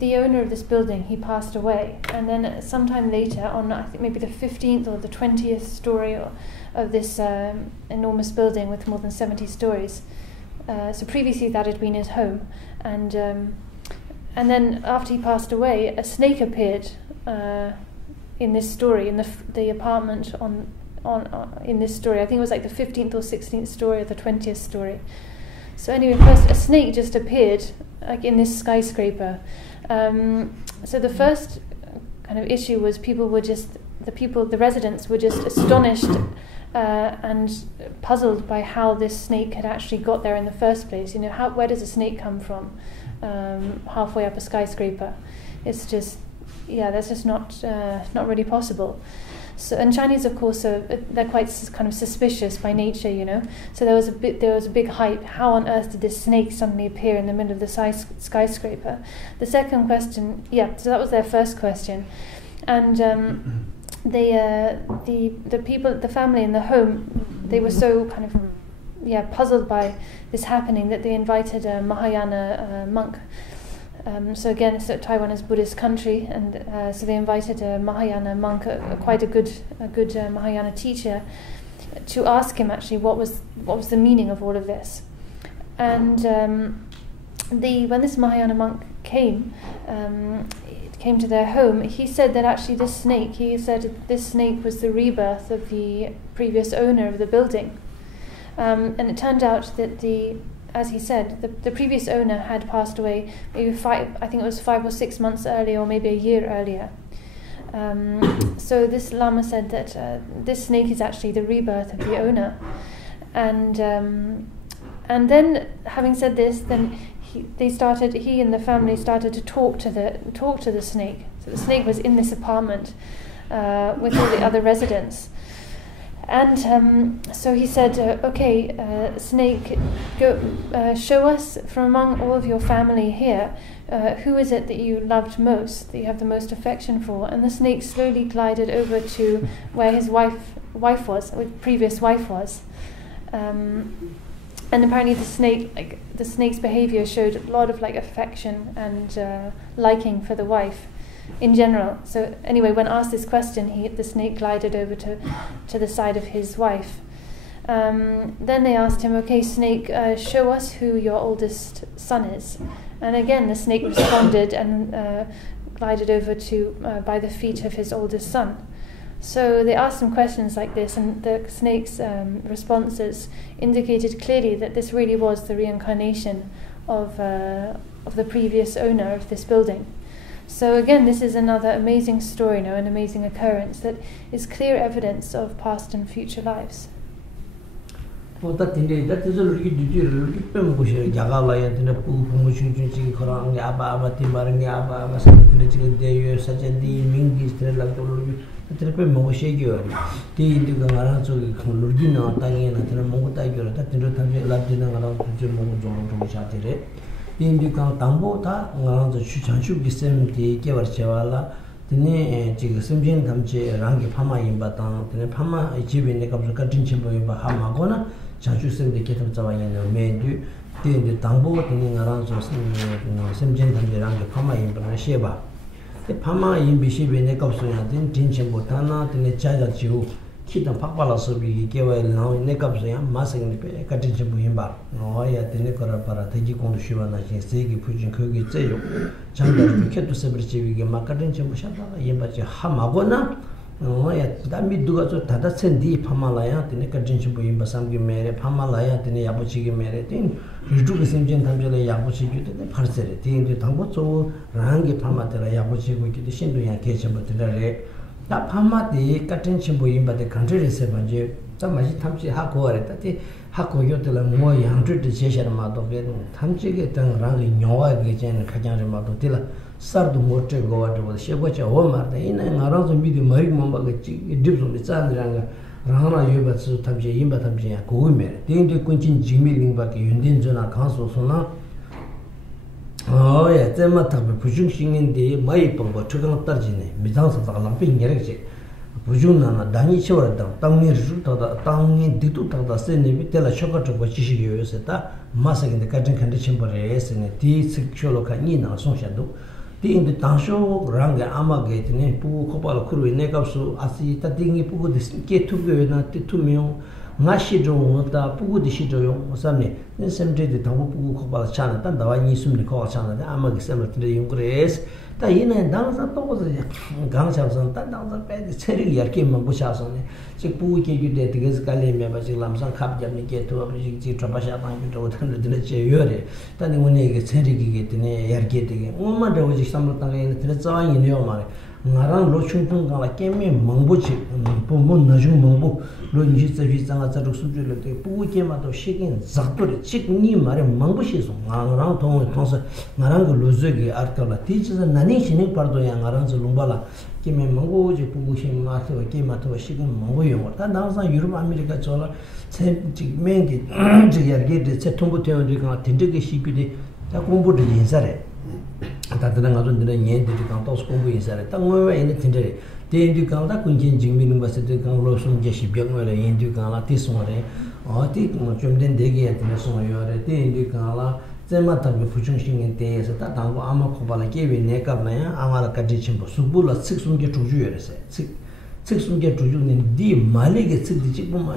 the owner of this building, he passed away, and then sometime later, on I think maybe the 15th or the 20th story of this enormous building with more than 70 stories. So previously that had been his home, and then after he passed away, a snake appeared in this story, in the apartment on in this story. I think it was like the 15th or 16th story or the 20th story. So anyway, first a snake just appeared like in this skyscraper. So the first kind of issue was the residents were just astonished and puzzled by how this snake had actually got there in the first place. You know, where does a snake come from? Halfway up a skyscraper, it's just, yeah, that's just not really possible. So, and Chinese, of course, they're quite kind of suspicious by nature, you know. So there was a big hype. How on earth did this snake suddenly appear in the middle of the skyscraper? The second question, yeah. So that was their first question, and the people, the family in the home, they were so kind of puzzled by this happening that they invited a Mahayana monk. So again, Taiwan is a Buddhist country, and so they invited a Mahayana monk, quite a good Mahayana teacher, to ask him actually what was the meaning of all of this. And when this Mahayana monk came to their home, he said that actually this snake was the rebirth of the previous owner of the building. And it turned out that as he said, the previous owner had passed away maybe 5 or 6 months earlier, or maybe a year earlier. So this Lama said that this snake is actually the rebirth of the owner. And then, having said this, then he and the family started to talk to the snake. So the snake was in this apartment with all the other residents. And so he said, okay, snake, go show us from among all of your family here, who is it that you loved most, that you have the most affection for? And the snake slowly glided over to where his previous wife was. And And apparently the snake's behavior showed a lot of affection and liking for the wife in general. So anyway, when asked this question, the snake glided over to the side of his wife. Then they asked him, okay, snake, show us who your oldest son is. And again, the snake responded and glided over by the feet of his oldest son. So they asked him questions like this, and the snake's responses indicated clearly that this really was the reincarnation of the previous owner of this building. So again, this is another amazing story, an amazing occurrence that is clear evidence of past and future lives. The Pama in Bishop in the Capsuya, then Tinchim Botana, then the China Jew, Kitan Papala Sobi, gave a now in the Capsuya, massing the Katinchim Buhimba, Noya, the Nekora Parategi Kondushiva, Segi, Putin Kogi, Tayo, Chanda, kept to separate Makatinchim Bushata, Yembachi Hamagona, Noya, that me do to Tatasendi Pamalaya, the Nekatinchim Buhimba, Samgi Mere, Pamalaya, the Yabuchi Mere, then you do the same Tamjala Yabuchi, the Parseri, the Tamboto, Rangi Pamatera Yabuchi, which the Shindu Yankation, but the that Pama, the Katinchim Buhimba, the country is 7 years. Tamaji Tamchi Hako, that the Hako Yotela more 100 decision amount of it, Tamchi get Rangi Noa, Gajan, Kajan Matotilla, Sardu Motor go out over the Shewacha Homa, the in and around the medium Mari Mamba, it dips on the Sandranga. Rahana Yubatsu Tamji Yimba Tamji Kumer, Ding the Kunchin Jimmy Lingbaki, Yundin Zona Council Sona. Oh, yeah, Temata, Pujung in the Maipongo, Chukan Tarjine, Bizans of the Lamping Yerek, Pujuna, Dani Chora, Tangni Ruta, Tangi Dituta, the Sene, Vitella Chocolate, Wachishi Yoseta, Massacre in the cutting condition for a S and a tea, sexual canina, Sonshadu. In the Tansho, Ranga Amagate, Pu, Copal Kuru, Negapsu, Asi, Tatingi Pu, the Get to go not to me, Nashido, Pu, the Shido, Sami, then some day the Tamu Copal Chana, and the Vanisum, the call Chana, the Amag Cemetery, Grace, Taina and Danza, Gansas and Tanza, the Cherry, came on Bushason, Chipu, you did the Galim, but Lamsan Cap, get to a Trapasha, the Yuri, then when they get Cherry get in a air getting. Woman, there was some time in the Tzai in your money. Naran Lochung like came in Mambuchi, Pumun Najum Mambu, Lunjis of his Suju, the Poo came out of shaking Zapuri, chicken Nimar and Mambushis, around Tom Tonsa, Narango Luzugi, Artola teaches and Nanishi Pardo and Aranzo Lumbala, came in Mango, Pushing Mato, came out of a shaking Mango. That now is Europe, America, Chola, sent Mengi, Jigard, Setumbo Teodica, Tindiki Shipidi, Takumbu inside. That the Nazun didn't yet to count those Kumbu inside. Tango anything today. They do count that Kunjin Jimmy University can Rosun Jeshi Bianwell in Ducala, this one, or take Machum Degi at the Son, they do Kala, Zemata Fuchung in Days at that Tango Amakobala gave in Nekabaya, Amala Kadichimbo, Subula 600 to years. 600 to Union D. Mali gets the Chipuma,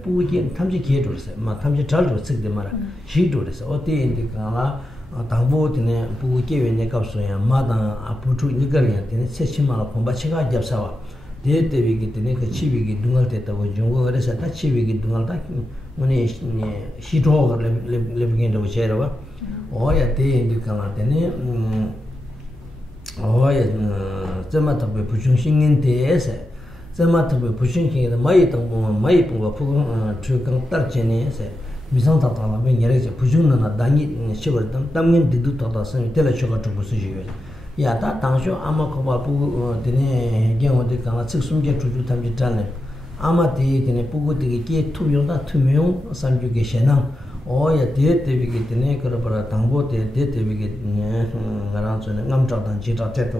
Puki, Tamji Caters, Matamji Child was sick the Mara. She do this, or they in the Kala. Tambo in a Puki in the Capsoya, Madame Aputu Nigarian, in Seshima, Combachiga Japsawa. They get the naked Chivi Dungalta, or Jungo, as a Chivi Dungalta, when she drove living in the Cherova. Oh, yeah, they in the Calatene. Oh, yeah, the matter of pushing in the essay. The matter of pushing the Maipo, Trukan Tarchene. Misanta Tala, Yereza, Pujuna, Dani, Sugar, Tamin, the Dutas, and Telechoga to Position. Yata, Tansho, Amakoba, Dene, Game of the Kala, 600 to Tamjitane. Amati, Dene Pugu, the gate 2 Yonda, 2 million, some you get Shanam. Oh, yeah, did they get the naked of a tango, did they get around Namjat and Chita Teto,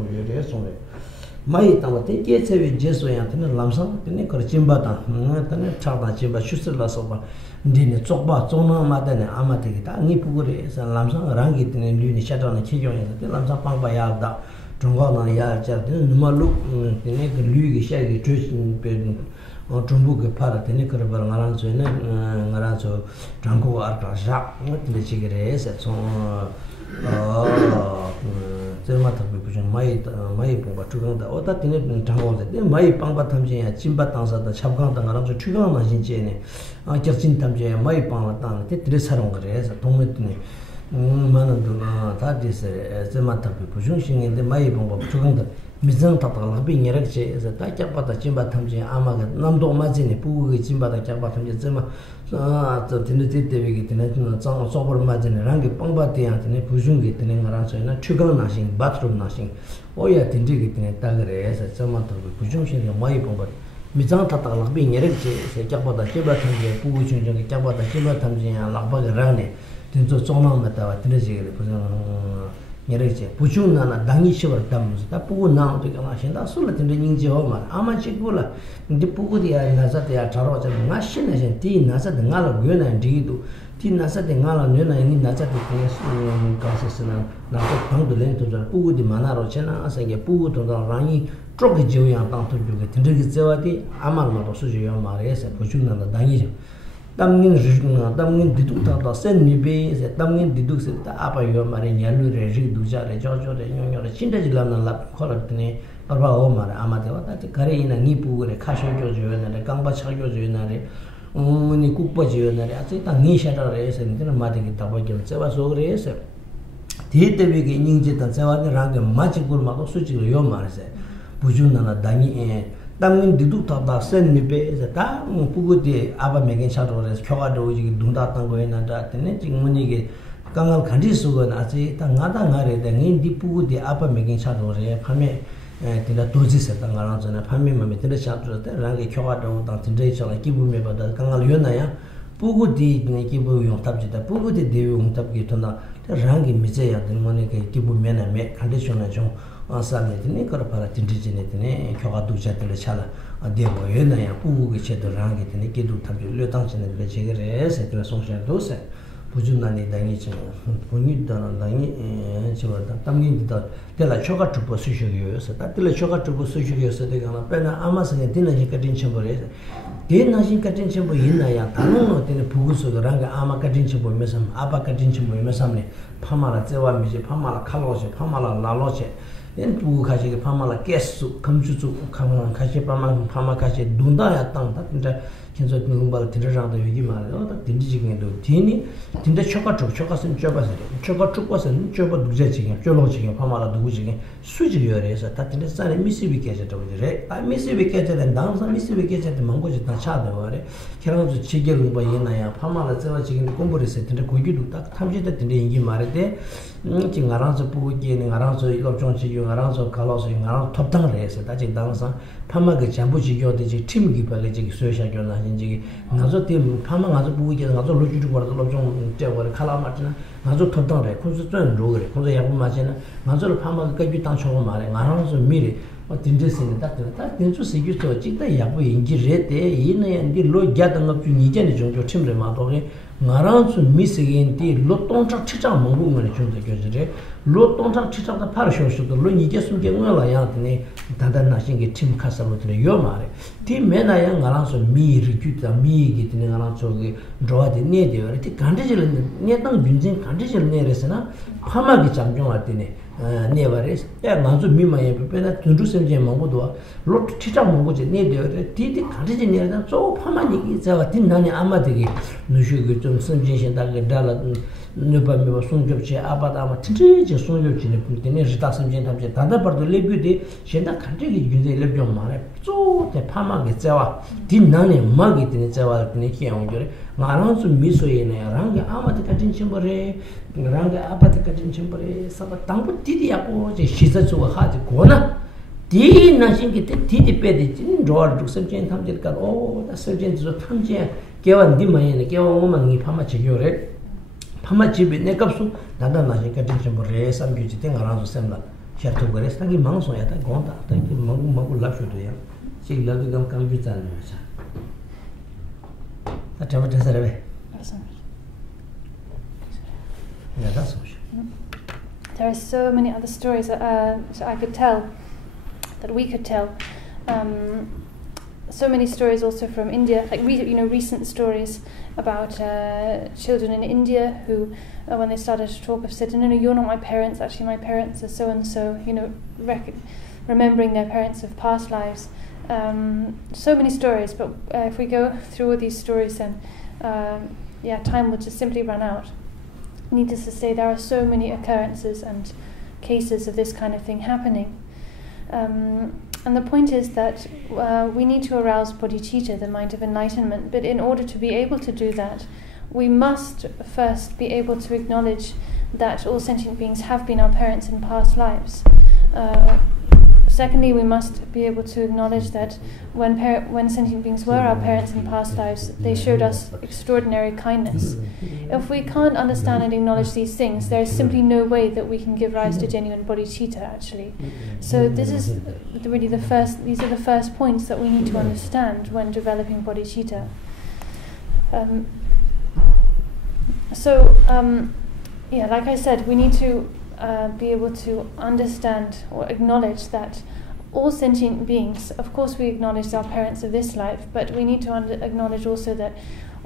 mai tang te ke chewe jeso ya tene lamsang tene kor chimba ta tene chada chimba shusir la soba ndine chokba chona ma tene amate ki ta ngi pugure sa lamsang rangi tene lyuni chata na chigyo ya tene lamsang pangba ya da chongga na ya cha tene numa lu tene ke lyu ki sha ki chushin pe chumbu ke para tene kor bar ngaran so ne ngaran so jangko arta sha tene chigire sa zema tabi pushun mai pongpa chukang da oda tine changwa de mai pangpa tamche ya jimba tangsa da chabgang da ngaram so chukang na xin che ne gyakchin tamche ya mai pangpa tang te tire sarong kare sa tongme tine manandu ta dise zema tabi pushun shingen de mai pongpa chukang da mizang tata lakbi nyerak che ta gyakpa da jimba tamche ama ga namdo ma zine pugu ge jimba da gyakpa tamche zema tine tetewe ki tine zang sobar ma zine rangi pangpa tiyang tine pushun ki tine ngaram so na chukang na xin bathroom na xin oya tine ki tine tagare sa zema tabi pushun shingen mai pongpa mizang tata lakbi nyerak che gyakpa da jimba tamche pugu chung chung gyakpa da jimba tamche ya lakpa ge rangne tine zo zonang ma tawa tine zigare pushun nyereke puchung na dangi shivar dammus ta pugu na to kana shinda sula tin ring je ho ma ama chikula ndi pugu dia na sa ya charo cha na shin na shin ti na sa de ngala gyo na ndi du ti na sa de ngala nyo na ni na sa de ka sa sna na ko phang du len to ja pugu di mana ro chena asa ge pugu to da rangi trok je yang tang to ju ge tin ri je wa di ama ma to su je yo ma re sa puchung na dangi tamngin rijuna tamngin diduk ta sen mi be se tamngin diduk se ta apa yo mare nyalu re ri duja re jojo re nyonyo re chinda jilam na lap kholat ne parba o mare amade wa ta kare ina ni pu re khasho jo jo na re kangba cha jo jo na re ni kukpa jo na re ati ta ni sha ta re se ni na ma de ki ta ba ge se wa so re se ti te be ge ning je ta se wa de rang ge ma chi gur ma ko su chi yo mare se bujun na dani tamngin diduk ta sen mi be se ta pugu de aba megen cha ro re kyoga do ji dunda tang go na da tene jingmuni ge kangal khandi su go na ji ta nga da nga re de ngin di pugu de aba megen cha ro re phame tila doji se ta nga ran jana phame ma me tele cha ro te rang ge kyoga do ta tinde cha la ki bu me ba da kangal yo na ya pugu di ne ki bu yo tab ji da pugu de yo tab gi to na rang ge mi je ya de ngone ge ki bu me na me khandi chu na jong asane tene kar para tindijine tene kyoga duja tele chala adebo yena ya pugu ge chedo rangi tene kedu tabyo le tangchine le chegere se tele songsha do se pujunani dangi che pungi dana dangi chewa da tamgi da tela choga chupo sushugyo se ta tele choga chupo sushugyo se de gana pena amasane dina ji katin chembo re dina ji katin chembo yina ya tanu tene pugu so ranga ama katin chembo mesam apa katin chembo mesam ne phamara chewa mi je phamara khalo che phamara lalo che yen pugu kashi ke pamala kesu kamchuchu kamala kashi pama kashi dunda ya tang ta tinda kenzo ngumbal tinda rang da yogi ma la ta tindi jing do tini tinda choka sen choba se choka chukwa sen choba duje jing cholo jing pamala du jing suji yore sa ta tinda sa misi bi ke ja do re a misi bi ke ja den dang sa misi bi ke ja de mango ji ta cha de ware kerang ju chige lu ba yin na ya pamala zewa jing kumburi se tinda gogi du ta tamji da tinda ingi ma re de 지 ngaranso pugu ki ngaranso ilopchong chi yu ngaranso kaloso ngaranso toptang re se ta jing dang sa pama ge jambu ji yo de ji tim gi ba ge ji so sha gyo na jin ji ngazo te pama ngazo pugu ki ngazo lo ju ju ba lopchong te wa kala ma tina ngazo toptang re ko su zhen ro ge ko ya bu ma chen ngazo pama ge ju tang chong ma re ngaranso mi re dinje sin da ta dinju se yu to ji da ya bu yin ji re de yin ya ndi lo gya da ngap ju ni je ni jong jo tim re ma do ge ngaranso mi se gen ti lo tong chak chi chang mong bu ngre jong de ge je lo tong chak chi chang da par sho sho lo ni je sum ge ngwa la ya de da da na shin ge tim kha sa lo de yo ma re ti me na ya ngaranso mi ri ju da mi ge de ngaranso ge ro de ne de re ti kan de je ne tang bin jin kan de je ne re se na phama ge jang jong a de ne nevares ya ngazu mima ye pena tundu semje mangodo lot chicha mangoje ne de ti kanje ne da so phamani gi zawa tin nani amadegi nushu ge 좀 semje shin da ge dala ne ba me so job che abada ma tinje je so job che ne ne rita semje tam che da par de lebu de shin da kanje gi gunze lebu ma re so te phama ge zawa tin nani ma ge tin zawa ne ki ang jore ngaran su miso ye ne rang ge amade ka tin chimbore rang ge abade ka tin chimbore sa 당부 디디 야고 제 시자주가 하지 고나 디 나신기 때 디디 빼디 진 로어 죽습진 탐질까 오다 설진 저 탐제 개원 디마에네 개원 오만이 파마 지교래 파마 집에 내 값수 나다 나신까 좀 뭐래 삼규지 땡 알아서 셈라 Chatugare, Stagi Mansoyata, Gonda, thank you, Magu Lashudia. She loved to come with them. That's what I said. Yeah, that's so. There are so many other stories that I could tell, that we could tell. So many stories also from India, like recent stories about children in India who, when they started to talk, have said, "No, you're not my parents. Actually, my parents are so and so." Remembering their parents of past lives. So many stories, but if we go through all these stories, then time will just simply run out. Needless to say, there are so many occurrences and cases of this kind of thing happening. And the point is that we need to arouse bodhicitta, the mind of enlightenment, but in order to be able to do that, we must first be able to acknowledge that all sentient beings have been our parents in past lives. Secondly, we must be able to acknowledge that when sentient beings were our parents in past lives, they showed us extraordinary kindness. If we can't understand and acknowledge these things, there is simply no way that we can give rise to genuine bodhicitta, actually. So this is really these are the first points that we need to understand when developing bodhicitta. Like I said, we need to be able to understand or acknowledge that all sentient beings, of course we acknowledge our parents of this life, but we need to acknowledge also that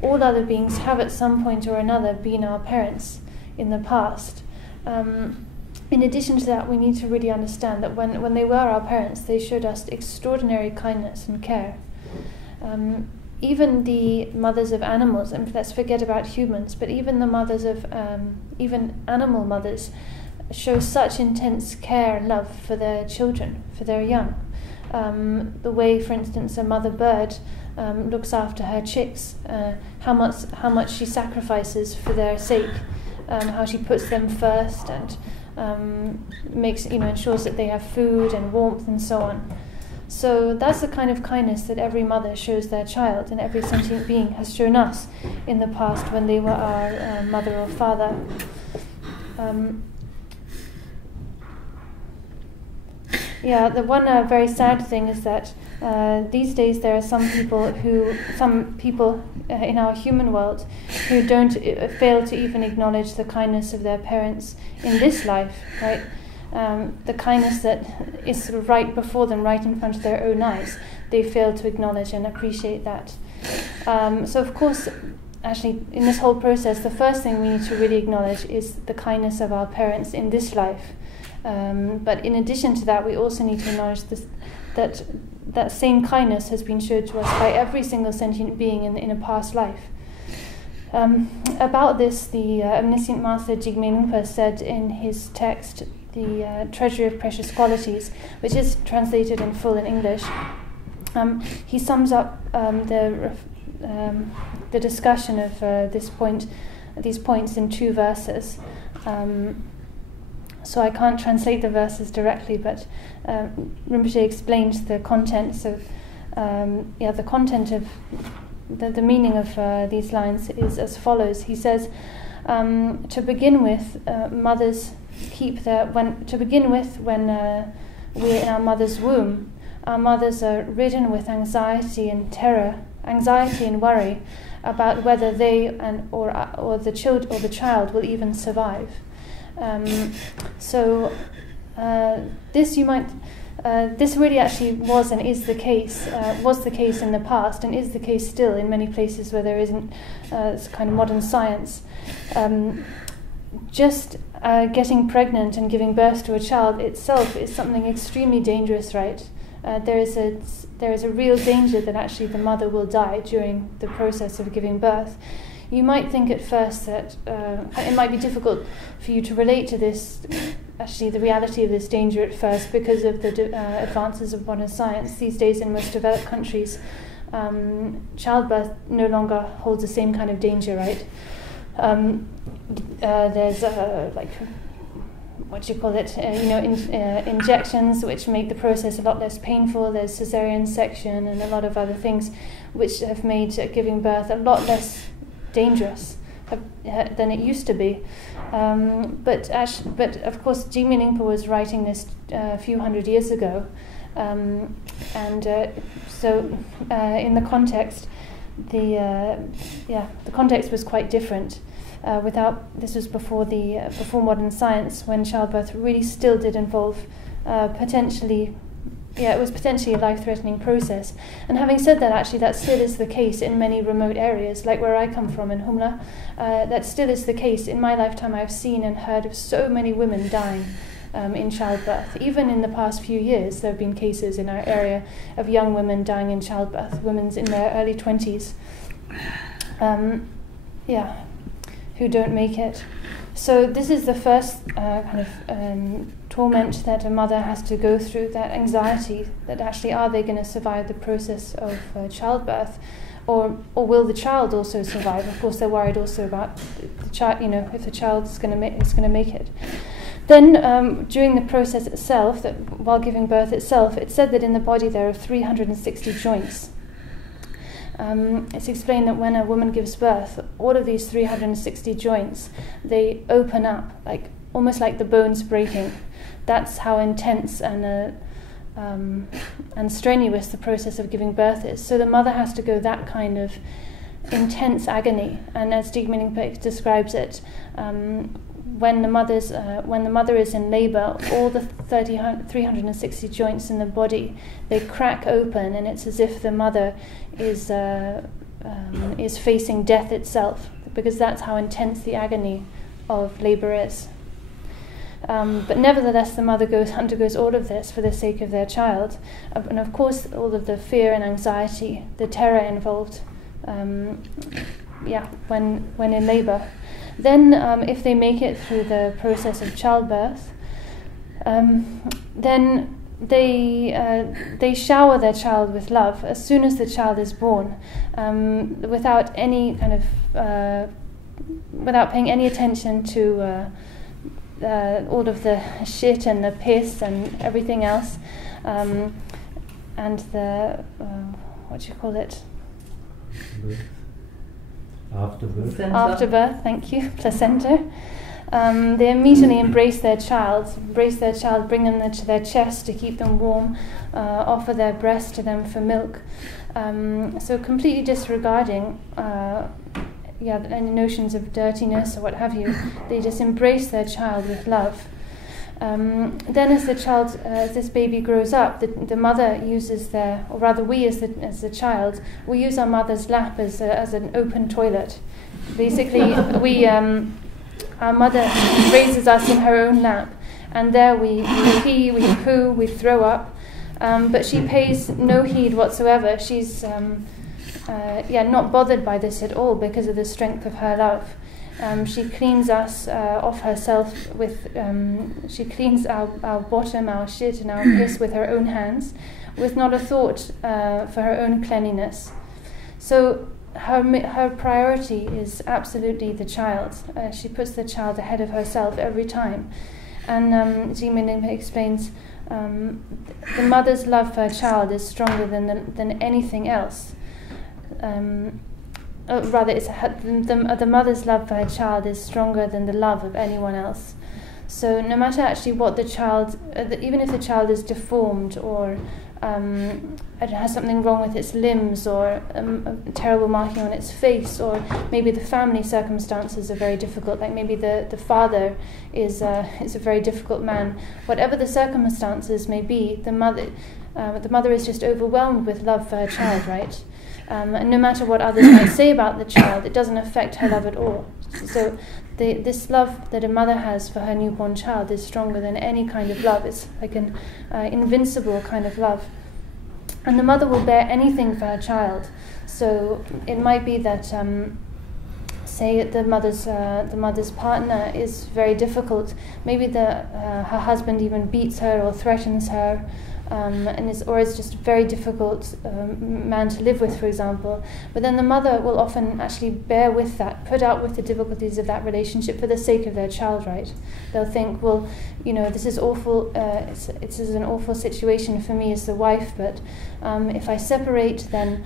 all other beings have at some point or another been our parents in the past. In addition to that, we need to really understand that when they were our parents, they showed us extraordinary kindness and care. Even the mothers of animals, and let's forget about humans, but even the mothers of even animal mothers show such intense care and love for their children, for their young. The way, for instance, a mother bird looks after her chicks, how much she sacrifices for their sake, how she puts them first and ensures that they have food and warmth and so on. So that's the kind of kindness that every mother shows their child, and every sentient being has shown us in the past when they were our mother or father. The one very sad thing is that these days there are some people in our human world who don't fail to even acknowledge the kindness of their parents in this life, right? The kindness that is sort of right before them, right in front of their own eyes, they fail to acknowledge and appreciate that. So of course, actually, in this whole process, the first thing we need to really acknowledge is the kindness of our parents in this life. But in addition to that, we also need to acknowledge that same kindness has been shown to us by every single sentient being in a past life. About this, the omniscient master Jigme Lumpa said in his text, the Treasury of Precious Qualities, which is translated in full in English. He sums up the discussion of these points in 2 verses. So I can't translate the verses directly, but Rinpoche explains the contents of the content of the meaning of these lines is as follows. He says, to begin with, mothers keep when we're in our mother's womb, our mothers are ridden with anxiety and worry about whether they or the child will even survive. This really actually was and is the case, was the case in the past and is the case still in many places where there isn't this kind of modern science. Just getting pregnant and giving birth to a child itself is something extremely dangerous, right? There is a real danger that actually the mother will die during the process of giving birth. You might think at first that it might be difficult for you to relate to this, actually the reality of this danger at first, because of the advances of modern science. These days in most developed countries, childbirth no longer holds the same kind of danger, right? There's injections which make the process a lot less painful. There's cesarean section and a lot of other things which have made giving birth a lot less dangerous. than it used to be. But of course, Jigme Rinpoche was writing this a few hundred years ago, so in the context, the context was quite different. This was before modern science, when childbirth really still did involve it was potentially a life-threatening process. And having said that, actually that still is the case in many remote areas, like where I come from in Humla. That still is the case. In my lifetime, I've seen and heard of so many women dying in childbirth. Even in the past few years, there have been cases in our area of young women dying in childbirth, women in their early 20s, who don't make it. So this is the first torment that a mother has to go through, that anxiety, that actually are they going to survive the process of childbirth, or will the child also survive? Of course, they're worried also about the child, if the child is going to make it. Then during the process itself, while giving birth itself, it's said that in the body there are 360 joints. It's explained that when a woman gives birth, all of these 360 joints, they open up, almost like the bones breaking. That's how intense and strenuous the process of giving birth is. So the mother has to go that kind of intense agony. And as Degyal Rinpoche describes it, when the mother is in labor, all the 360 joints in the body, they crack open, and it's as if the mother is facing death itself, because that's how intense the agony of labor is. But nevertheless, the mother undergoes all of this for the sake of their child, and of course all of the fear and anxiety, the terror involved, when in labor. Then, if they make it through the process of childbirth, then they shower their child with love as soon as the child is born, without any kind of without paying any attention to all of the shit and the piss and everything else, and the what do you call it? After birth, thank you, placenta. They immediately embrace their child, bring them to their chest to keep them warm, offer their breast to them for milk. So completely disregarding any notions of dirtiness or what have you. They just embrace their child with love. Then as this baby grows up, the mother uses we as the child, we use our mother's lap as an open toilet. Basically, our mother raises us in her own lap, and there we pee, we poo, we throw up, but she pays no heed whatsoever. She's not bothered by this at all because of the strength of her love. She cleans us off herself she cleans our bottom, our shit and our piss with her own hands, with not a thought for her own cleanliness. So her priority is absolutely the child. She puts the child ahead of herself every time. And Degyal Rinpoche explains the mother's love for her child is stronger than anything else. The mother's love for her child is stronger than the love of anyone else. So no matter actually what the child, even if the child is deformed or it has something wrong with its limbs or a terrible marking on its face, or maybe the family circumstances are very difficult, like maybe the father is a very difficult man. Whatever the circumstances may be, the mother is just overwhelmed with love for her child, right? And no matter what others might say about the child, it doesn't affect her love at all. So this love that a mother has for her newborn child is stronger than any kind of love. It's like an invincible kind of love. And the mother will bear anything for her child. So it might be that, say, the mother's partner is very difficult. Maybe her husband even beats her or threatens her, or is just a very difficult man to live with, for example. But then the mother will often actually bear with that, put out with the difficulties of that relationship for the sake of their child, right? They'll think, well, this is awful, it's an awful situation for me as the wife, but if I separate, then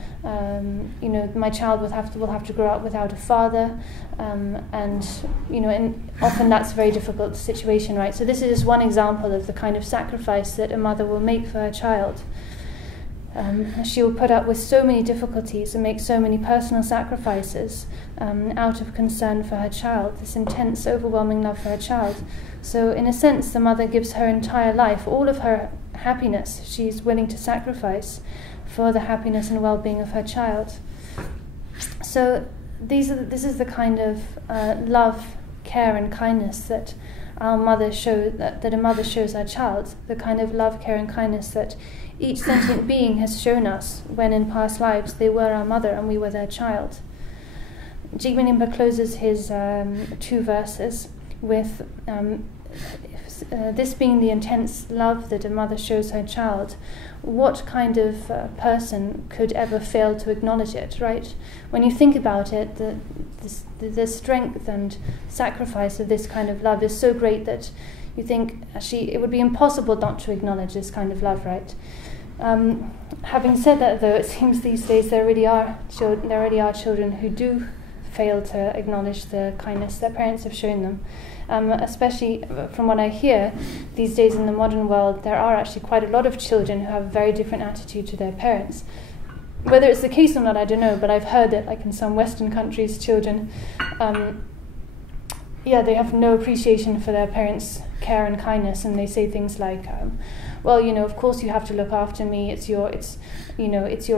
my child will have to grow up without a father, and often that's a very difficult situation, right? So this is just one example of the kind of sacrifice that a mother will make for her child. She will put up with so many difficulties and make so many personal sacrifices out of concern for her child, this intense, overwhelming love for her child. So in a sense, the mother gives her entire life, all of her happiness, she's willing to sacrifice for the happiness and well-being of her child. So this is the kind of love, care and kindness that a mother shows her child, the kind of love, care and kindness that each sentient being has shown us when in past lives they were our mother and we were their child. Jigme Nimpa closes his 2 verses with this being the intense love that a mother shows her child. What kind of person could ever fail to acknowledge it, right? When you think about it, the strength and sacrifice of this kind of love is so great that you think actually it would be impossible not to acknowledge this kind of love, right? Having said that, though, it seems these days there really are children who do fail to acknowledge the kindness their parents have shown them. Especially from what I hear, these days in the modern world, there are actually quite a lot of children who have a very different attitude to their parents. Whether it's the case or not, I don't know, but I've heard that, like in some Western countries, children, they have no appreciation for their parents' care and kindness, and they say things like, of course you have to look after me. It's your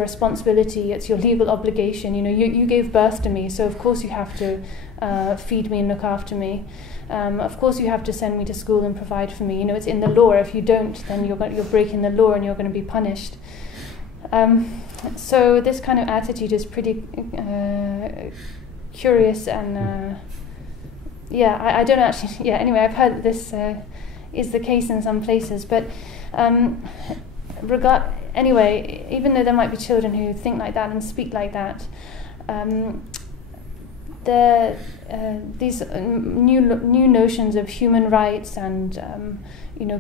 responsibility. It's your legal obligation. You gave birth to me, so of course you have to feed me and look after me. Of course you have to send me to school and provide for me. It's in the law. If you don't, then you're breaking the law and you're going to be punished. So this kind of attitude is pretty curious and I don't actually. Anyway, I've heard that this is the case in some places, but even though there might be children who think like that and speak like that, these new notions of human rights and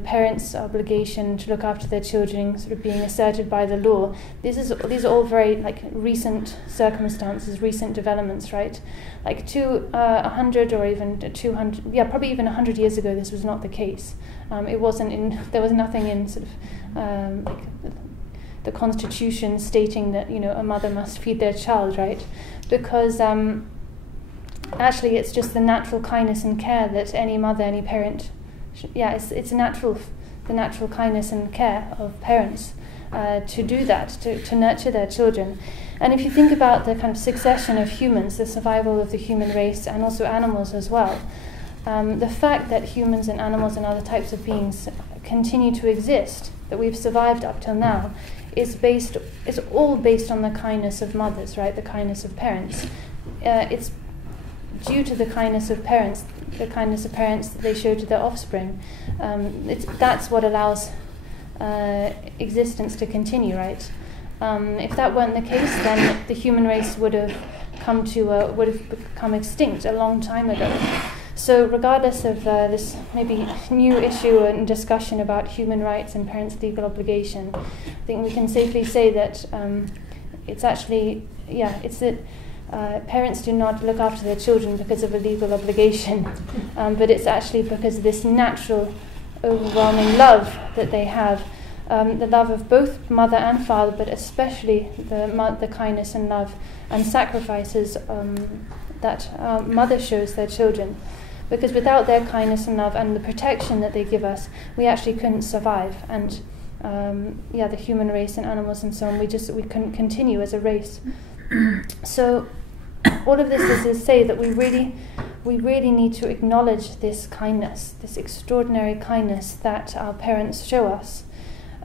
parents' obligation to look after their children sort of being asserted by the law. These are all very recent circumstances, recent developments, right? 100 or even 200, probably even 100 years ago, this was not the case. There was nothing in sort of the Constitution stating that a mother must feed their child, right? Because actually, it's just the natural kindness and care that any mother, any parent, it's the natural kindness and care of parents to do that, to nurture their children. And if you think about the kind of succession of humans, the survival of the human race, and also animals as well, the fact that humans and animals and other types of beings continue to exist, that we've survived up till now, is all based on the kindness of mothers, right? The kindness of parents. It's due to the kindness of parents that they show to their offspring. That's what allows existence to continue, right? If that weren't the case, then the human race would have become extinct a long time ago. So regardless of this maybe new issue and discussion about human rights and parents' legal obligation, I think we can safely say that it's that parents do not look after their children because of a legal obligation, but it's actually because of this natural, overwhelming love that they have, the love of both mother and father, but especially the kindness and love and sacrifices that mother shows their children. Because without their kindness and love and the protection that they give us, we actually couldn't survive. And the human race and animals and so on, we couldn't continue as a race. So all of this is to say that we really need to acknowledge this kindness, this extraordinary kindness that our parents show us,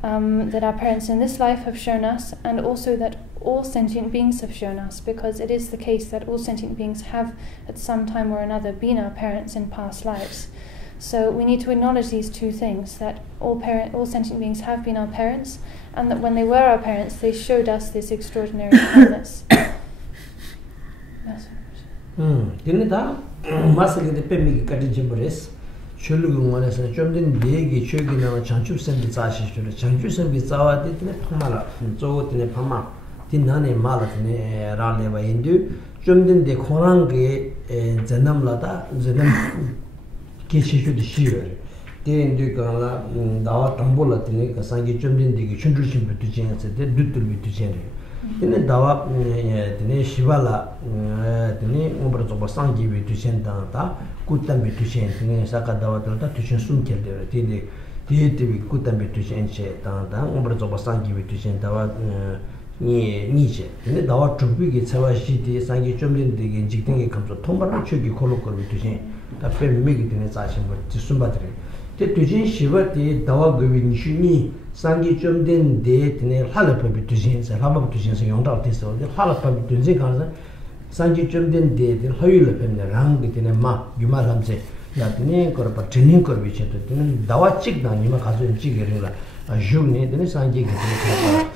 that our parents in this life have shown us, and also that all sentient beings have shown us, because it is the case that all sentient beings have at some time or another been our parents in past lives. So we need to acknowledge these two things, that all sentient beings have been our parents, and that when they were our parents, they showed us this extraordinary kindness. Dinida masali de pemi kati jimbres shulu ngone sa chomdin degi chogi na chanchu sembi tsashi shulu chanchu sembi tsawa de tine phamala zo tine phama tinane mala tine rale ba indu chomdin de khorang ge zanam la da zanam ke shishu de shiyor de indu kala dawa tambola tine ka sangi chomdin de ge chunju shimbu tu chen se de dutul bi tu chen tine dawa tine shivala tine umbra zoba sangi bi tu chen ta kutam bi tu chen tine saka dawa ta tu chen sun kel de tine bi kutam bi tu chen che ta umbra zoba sangi bi tu chen dawa ni che tine dawa chubbi ge chawa shi de sangi chomdin de ge jikten ge kamso thombara chogi kholo kor bi tu chen ta pe mi ge tine cha shin bo ti sumba tre te tu chen shiva te dawa go bi ni shuni sangi chomden de tine halapa bi tu chen sa halapa tu chen sa yong da te so de halapa bi tu chen ka sangi chomden de de hayula pen rang de tine ma yuma lam se ya tine kor pa training kor bi che to tine dawa chik da ni ma ka so chi ge la ju ne tine sangi ge tine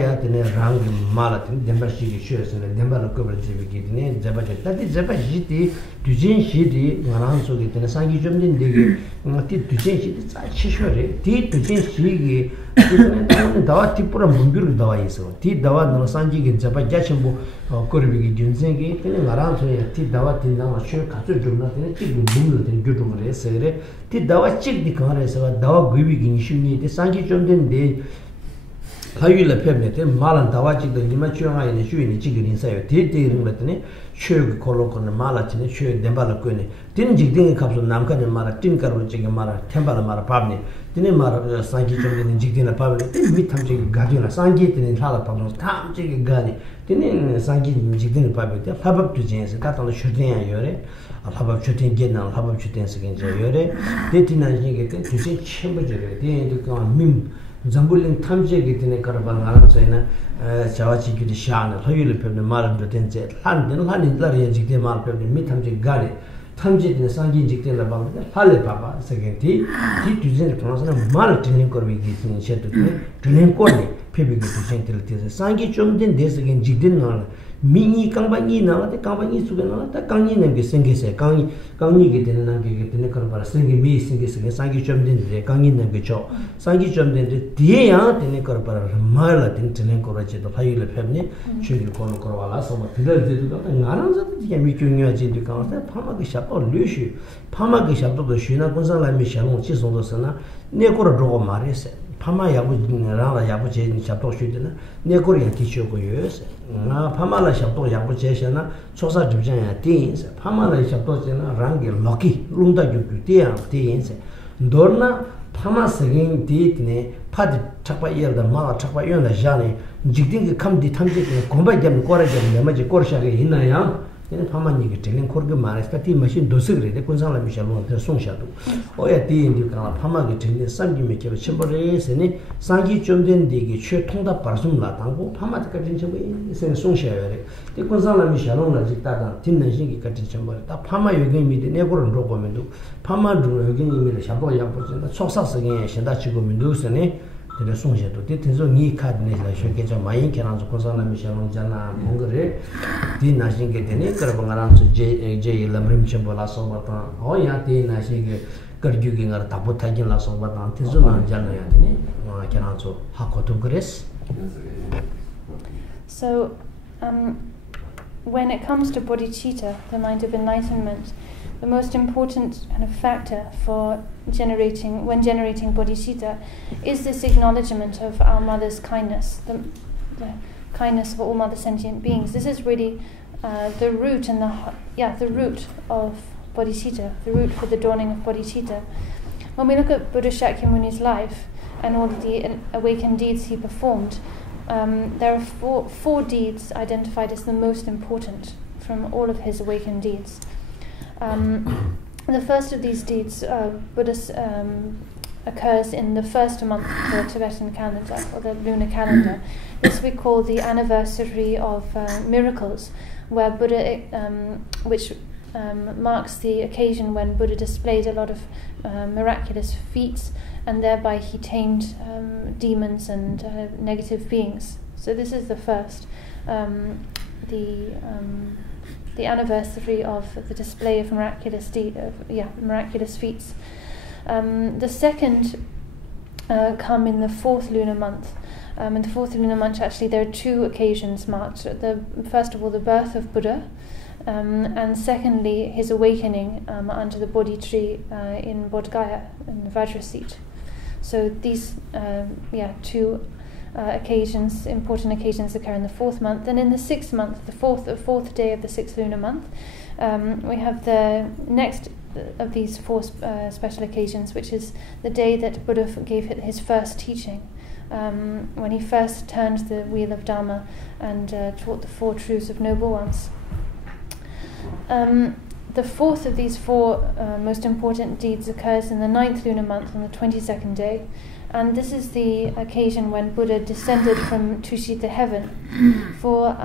ya tine rang mala tine demba shi ge shue se demba la ko ba je bi ge tine jaba je ta ti jaba ji ti tu chen shi di ngaran so ge tine sangi chomden de ge ti tu chen shi di cha chi shwe re ti tu chen shi ge dawa ti pura mungur dawa iso ti dawa na sangi ge jaba ja chimbo kor bi ge junsen ge tine ngaran so ya ti dawa tin na shwe ka so jumna tine ti gu bum tine gyu dum re se re ti dawa chik di ka re se dawa gu bi ge ni shu ni de sangi chomden de hayula pemne te malan dawa chik de nima chuanga ine shu ni chik rin sa yo te ring la tine chö kolo kon mala tine chö demba la ko ne tin jik ding kapso nam ka ne mara tin karo chik mara temba la mara pabne tine mara sangi chomde ne jik ding la pabne te mi tham chik ga la sangi tine hala pabno tham chik ga ni tine sangi jik ding la pabne te habab tu jen se ta ta lo shuden ya yore habab chuten gen na habab chuten se gen yore te tin na jing ke tu se chemba jere te de ka mim Zambulin Tamje getting a caravan arena, Chawachi Gidi Shan, Hoyul Pebble Malam to Tenze, London, London, Larry, Jigde Marpeb, Mitamji Gari, Tamji in the Sangi Jigde about Hale Papa, second tea, to Zen Martin Corby getting shed to name Corny, Pebble to gentle Sangi Chumden days again Jigdin. Mini company now, the company to the Kangin and Gisingi say, Kangi getting an angle para singing me, singing Sangi Chumdin, the Kangin and Gicho, Sangi Chumdin, the Dia, the Nicor para Mala, the Tenencorace, the Payula Pebne, Chili Kono Corvala, so what did and Arans can make you new agent to count that Pamagishap or Lushi, Pamagishap to the Shina, Gonzala Michel, which is on the Sana, Necor Draw Maris. Pama yabu rana yabu che chapto shudina ne korean teacher go yes na pama la chapto yabu che shana chosa dubjan ya tins pama la chapto chena rangi lucky lungda ju dia tins dorna pama segin dit ne pad chakpa yel da ma chakpa yon la jani jigding ke kam di thamje ke gomba jam kora jam ne ma je korsha ge hinna ya ene pama ni ge telen korge mares ta ti machine dosig re de konsang la michalon te song sha do oya ti indi ka pama ge telen samgi me ke chembore se ne sangi chomden de ge chhe thongda parsum la tang ko pama ka tin chembe se song sha re de konsang la michalon la jikta da tin na shi ge ka tin chembore ta pama yoge mi de ne koron ro ko me do pama du yoge ni me le sha bo ya bo se na choksa se ge shen da chi go mi do se ne de song sha do de tin zo ni ka ne la shwe ke cha mayin ke na zo konsang la michalon jana mongre di na shi ge de ne karbangaran su je lamrim chembola so bata ho ya te na shi ge kargyu ge ngar tabu thagin la so bata tin zo na jana ya de ne ke na zo ha ko to gres. So when it comes to bodhicitta, the mind of enlightenment, the most important kind of factor for generating bodhicitta is this acknowledgement of our mother's kindness, the kindness of all mother sentient beings. This is really the root and the root of bodhicitta, the root for the dawning of bodhicitta. When we look at Buddha Shakyamuni's life and all of the awakened deeds he performed, there are four deeds identified as the most important from all of his awakened deeds. The first of these deeds, occurs in the first month of the Tibetan calendar, or the lunar calendar. This we call the anniversary of miracles, where Buddha, which marks the occasion when Buddha displayed a lot of miraculous feats, and thereby he tamed demons and negative beings. So this is the first, the anniversary of the display of miraculous feats. The second come in the fourth lunar month. In the fourth lunar month, actually, there are two occasions marked. First of all, the birth of Buddha, and secondly, his awakening under the Bodhi tree in Bodh Gaya, in the Vajra seat. So these two occasions, important occasions, occur in the fourth month. And in the sixth month, the fourth day of the sixth lunar month, we have the next of these four special occasions, which is the day that Buddha gave his first teaching, when he first turned the wheel of Dharma and taught the four truths of noble ones. The fourth of these four most important deeds occurs in the ninth lunar month on the 22nd day, and this is the occasion when Buddha descended from Tushita heaven. For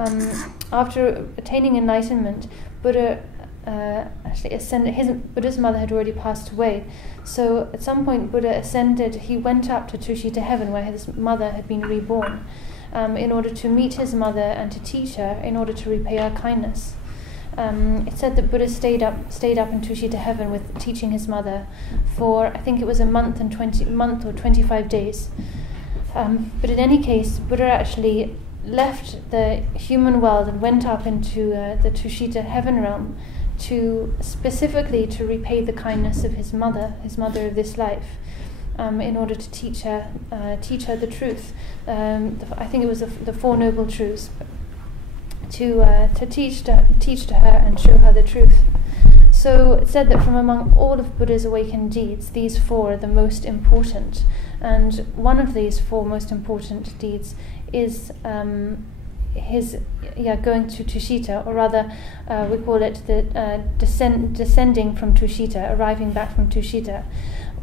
after attaining enlightenment, Buddha actually ascended. Buddha's mother had already passed away, so at some point Buddha ascended. He went up to Tushita heaven, where his mother had been reborn, in order to meet his mother and to teach her, in order to repay her kindness. It's said that Buddha stayed up in Tushita heaven with teaching his mother for, I think it was a month or 25 days. But in any case, Buddha actually left the human world and went up into the Tushita heaven realm specifically to repay the kindness of his mother of this life, in order to teach her the truth. I think it was the Four Noble Truths. To teach to her and show her the truth. So it's said that from among all of Buddha's awakened deeds, these four are the most important. And one of these four most important deeds is his going to Tushita, or rather we call it the descending from Tushita, arriving back from Tushita,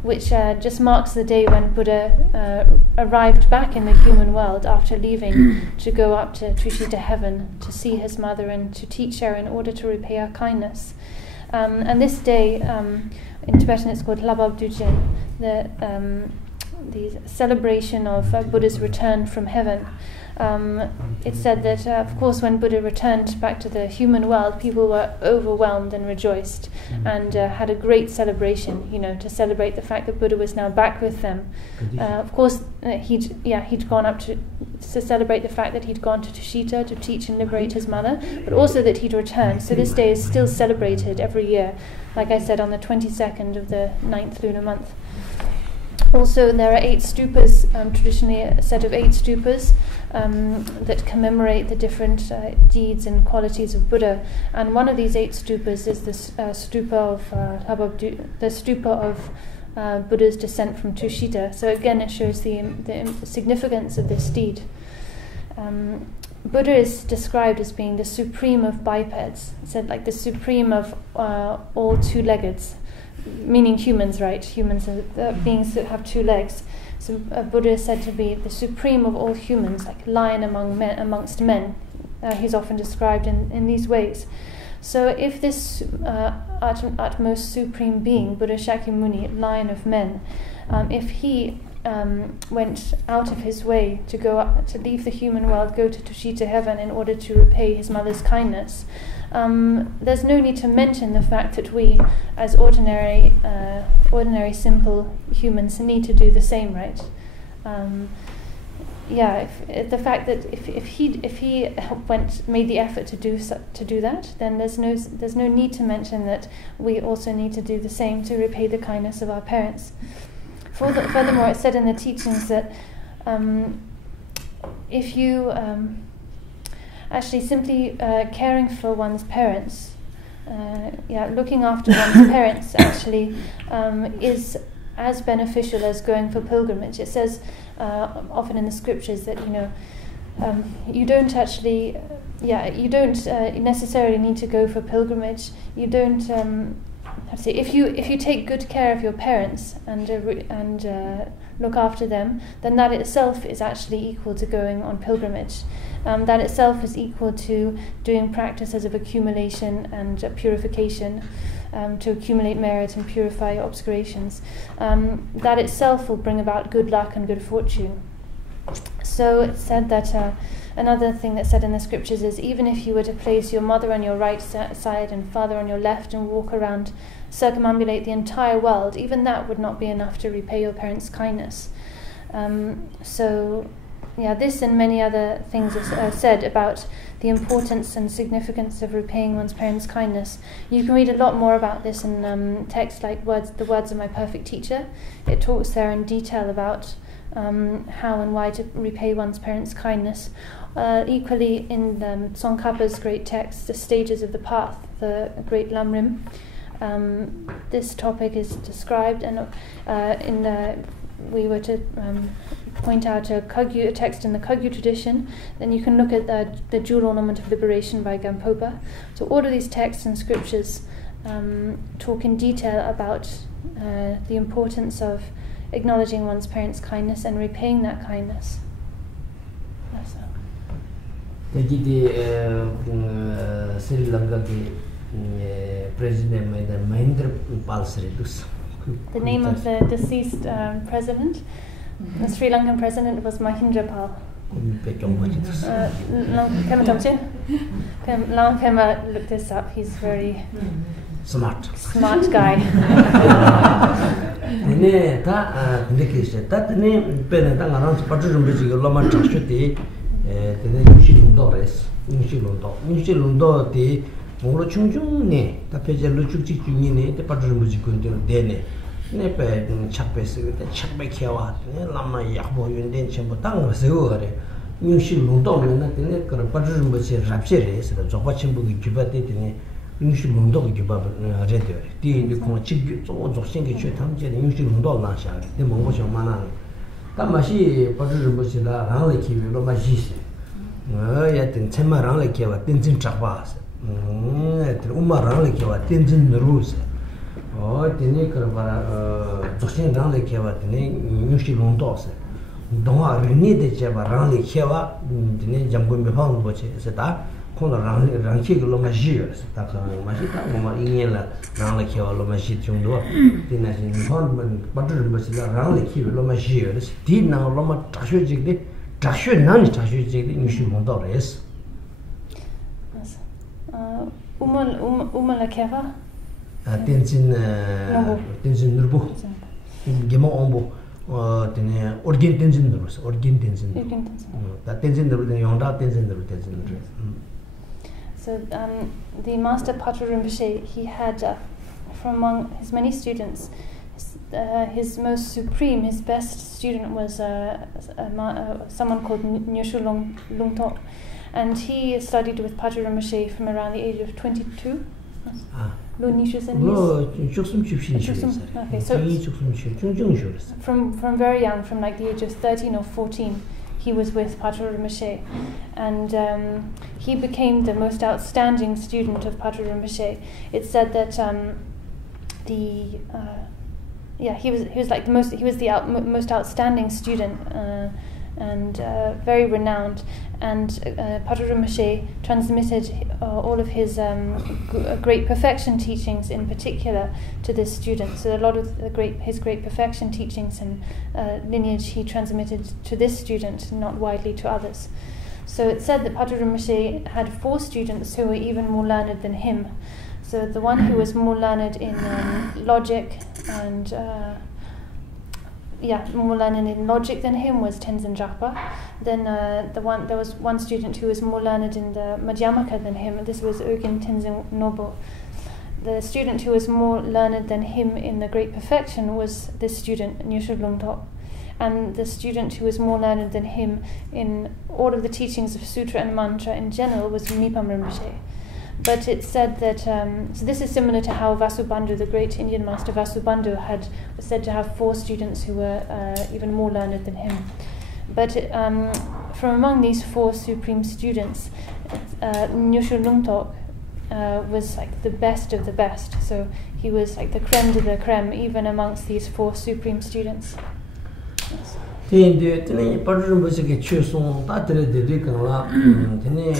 which just marks the day when Buddha arrived back in the human world after leaving to go up to Tushita heaven to see his mother and to teach her in order to repay her kindness. And this day, in Tibetan it's called Labab Dudjom, the celebration of Buddha's return from heaven. It's said that, of course, when Buddha returned back to the human world, people were overwhelmed and rejoiced, and had a great celebration, to celebrate the fact that Buddha was now back with them. Of course, he'd gone up to celebrate the fact that he'd gone to Tushita to teach and liberate his mother, but also that he'd returned. So this day is still celebrated every year, like I said, on the 22nd of the 9th lunar month. Also, there are 8 stupas, traditionally a set of 8 stupas that commemorate the different deeds and qualities of Buddha. And one of these 8 stupas is this stupa of Buddha's descent from Tushita. So again, it shows the significance of this deed. Buddha is described as being the supreme of bipeds. It's said like the supreme of all two-leggeds. Meaning humans, right? Humans are beings that have 2 legs. So Buddha is said to be the supreme of all humans, like lion amongst men. He's often described in these ways. So if this utmost supreme being, Buddha Shakyamuni, lion of men, if he went out of his way to go up, to leave the human world, go to Tushita heaven in order to repay his mother's kindness, there's no need to mention the fact that we, as ordinary simple humans, need to do the same, right? The fact that if he made the effort to do that, then there's no need to mention that we also need to do the same to repay the kindness of our parents. Furthermore, it's said in the teachings that if you actually simply caring for one's parents, looking after one's parents actually is as beneficial as going for pilgrimage. It says often in the scriptures that you don't actually, you don't necessarily need to go for pilgrimage. You don't. If you take good care of your parents and look after them, then that itself is actually equal to going on pilgrimage. that itself is equal to doing practices of accumulation and purification, to accumulate merit and purify obscurations. That itself will bring about good luck and good fortune. So it's said that another thing that's said in the scriptures is, even if you were to place your mother on your right side and father on your left and walk around, circumambulate the entire world, even that would not be enough to repay your parents' kindness. So this and many other things are said about the importance and significance of repaying one's parents' kindness. You can read a lot more about this in texts like The Words of My Perfect Teacher. It talks there in detail about how and why to repay one's parents' kindness. Equally in Tsongkhapa's great text, The Stages of the Path, the Great Lamrim, this topic is described, and we were to point out a text in the Kagyu tradition, then you can look at the Dual Ornament of Liberation by Gampopa. So all of these texts and scriptures talk in detail about the importance of acknowledging one's parents' kindness and repaying that kindness. Sri Lanka President Mahendra Palsridus. The name of the deceased president, the Sri Lankan president, was Mahendra Pal. Pema looked this up. He's very smart guy. Monglo chung ne ta peje lu chuk chik chung ne te patru muji kun de ne ne pe chakpe se te chakpe khewa ne lama yakbo yun den chen bo tang se go re nyung shi lu do me na te ne kar patru muji rapche re se da jokwa chen bu gi ba te ne nyung shi lu do gi ba re de re ti ni ko chik gi zo zo shen ge chue tam je nyung shi lu do na sha de mongbo chong ma na ta ma shi patru muji la rang le ki lo ma ji se ya ten chen ma rang le ke wa ten jin chak ba se umma rang kewa tenzin nurus tene karabara zokshin rang kewa tene nyushi longdo se dongwa rini de cheba rang kewa tene jamgun mifang boche se ta kono rang ke loma ji se ta ka ma ji ta ma ingye la rang kewa loma ji chungdo tene sin mifang man patru boche la rang kewa loma ji se ti na loma tashu jigde tashu nani tashu jigde nyushi longdo res. La keva? Tenzin nurbu. Gemo ombo. Orgin tenzin nurbu. Orgin tenzin. Tenzin nurbu. Yongda tenzin nurbu. So the Master Patra Rinpoche, he had from among his many students, his most supreme, his best student was someone called Nyoshu Lungtok. And he studied with Patra Rinpoche from around the age of 22. Okay, so from very young, from like the age of 13 or 14, he was with Patra Rinpoche, and he became the most outstanding student of Patra Rinpoche. It's said that he was like the most outstanding student. And very renowned, and Patra Rinpoche transmitted all of his great perfection teachings in particular to this student. So a lot of his great perfection teachings and lineage he transmitted to this student, not widely to others. So it's said that Patra Rinpoche had 4 students who were even more learned than him. So the one who was more learned in logic and more learned in logic than him was Tenzin Japa. Then there was one student who was more learned in the Madhyamaka than him. This was Urgin Tenzin Nobo. The student who was more learned than him in the Great Perfection was this student, Nyoshu Lungtok. And the student who was more learned than him in all of the teachings of Sutra and Mantra in general was Mipam Rinpoche. But it's said that, so this is similar to how Vasubandhu, the great Indian master Vasubandhu, was said to have 4 students who were even more learned than him. But from among these 4 supreme students, Nyoshu Lungtok was like the best of the best. So he was like the creme de la creme, even amongst these 4 supreme students. Yes. tene parjum bosike chusung ta tere de kala tene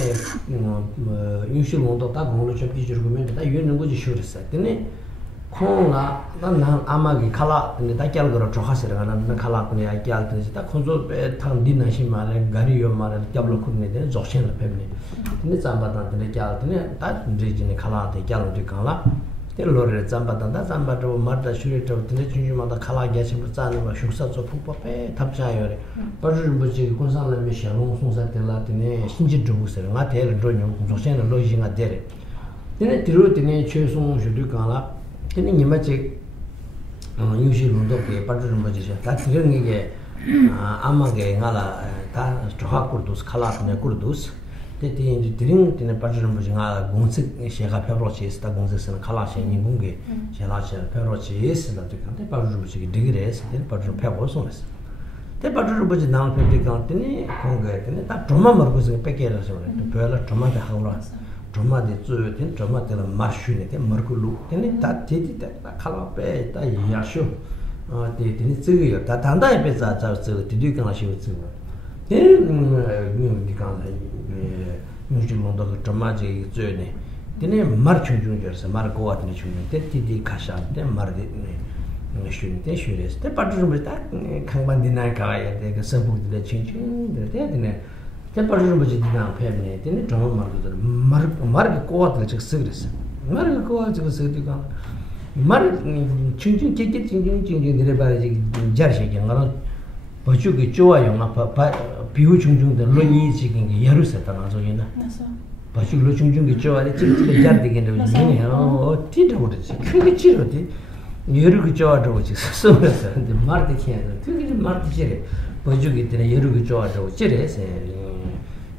yushil mondo ta gonglo chapi jirgumen ta yun ngo ji shurisa tene khonga nan amagi khala tene ta kyal garo chohasera nan khala tene akyal tene ta khonzo pe thang dina shimare gari yo mare kyablo kunne de jokshen la pebne tene zamba ta tene kyal tene ta jine khala te kyal de kala lore zamba to marda shuri to tene chunjuma da khala gyachim tsani ma shuksa so pupa pe tapcha yore parjum buji konsan la me shalong songsa tela tene shinji dubu sere nga tel ro nyong jokshen lo jinga dere tene tiru tene chesong shudu kala tene nyima che yushi londo ke parjum buji sha ta tiru ngege amage ngala ta choha kurdus khala tene kurdus tete 드링 tene parjum buji nga gongse shega pebrochi sta gongse sen khala she ningunge shela she pebrochi sta de kante parjum buji digres tene parjum pebro sones te parjum buji nang pe tene konge tene ta troma margo se pekera so ne pela troma de hawra troma de zu tene troma de marshune te margulu tene ta tete ta khala pe ta yasho tene zge ta tanda pe za zge de kana shi zu 뉴질랜드 드라마지 저네 근데 마르춘 중저서 마르고 같은 중에 때티디 카샤데 마르데 슈인데 슈레스 때 빠르좀 딱 강반디나 가야 돼. 그 선부들의 친친들 되네. 때 빠르좀 지나 패네. 되네. 좀 마르고 고아들 즉 그랬어. 마르고 고아들 쓰디가 마르 친친 깨깨 친친 내려 봐야지 자르시게 나는 버주기 좋아요. 나 비후 중중들 로니 지금 야루세다 나서이나. 버주 로 중중기 좋아해. 찌찌게 자르게 되는 티도 그렇지. 크게 치료지. 여르기 좋아하고 지금 소리서 근데 말도 키야. 그게 말도 지래. 버주기 때문에 여르기 좋아하고 지래서.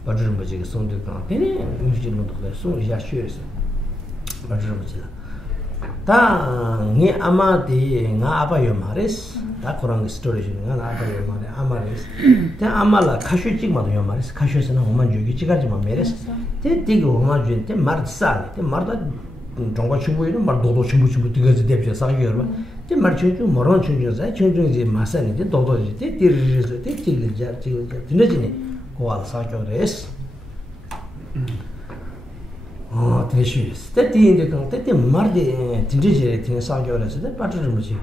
버주는 뭐지? 손들까. 되네. 음식은 또 손이 야쉬어서. 버주는 뭐지? 다 아마디 nga abayo mares da kurang story nga abayo mare amares 다 아마라 카슈 찍마도 요 마res 카슈스나 오만 주기 찍하지 마 메res 때 디고 오만 주인데 마르사 때 마르다 정과 친구이는 말 도도 친구 되게 대비해 사기여 때 말친구 모런 친구자 친구지 마사니데 도도지 때 디르르서 때 찍을자 드네지니 고알 사교레스 대시스 때인데 그 때때 말데 진지제 되는 사교라서 때 빠트를 뭐지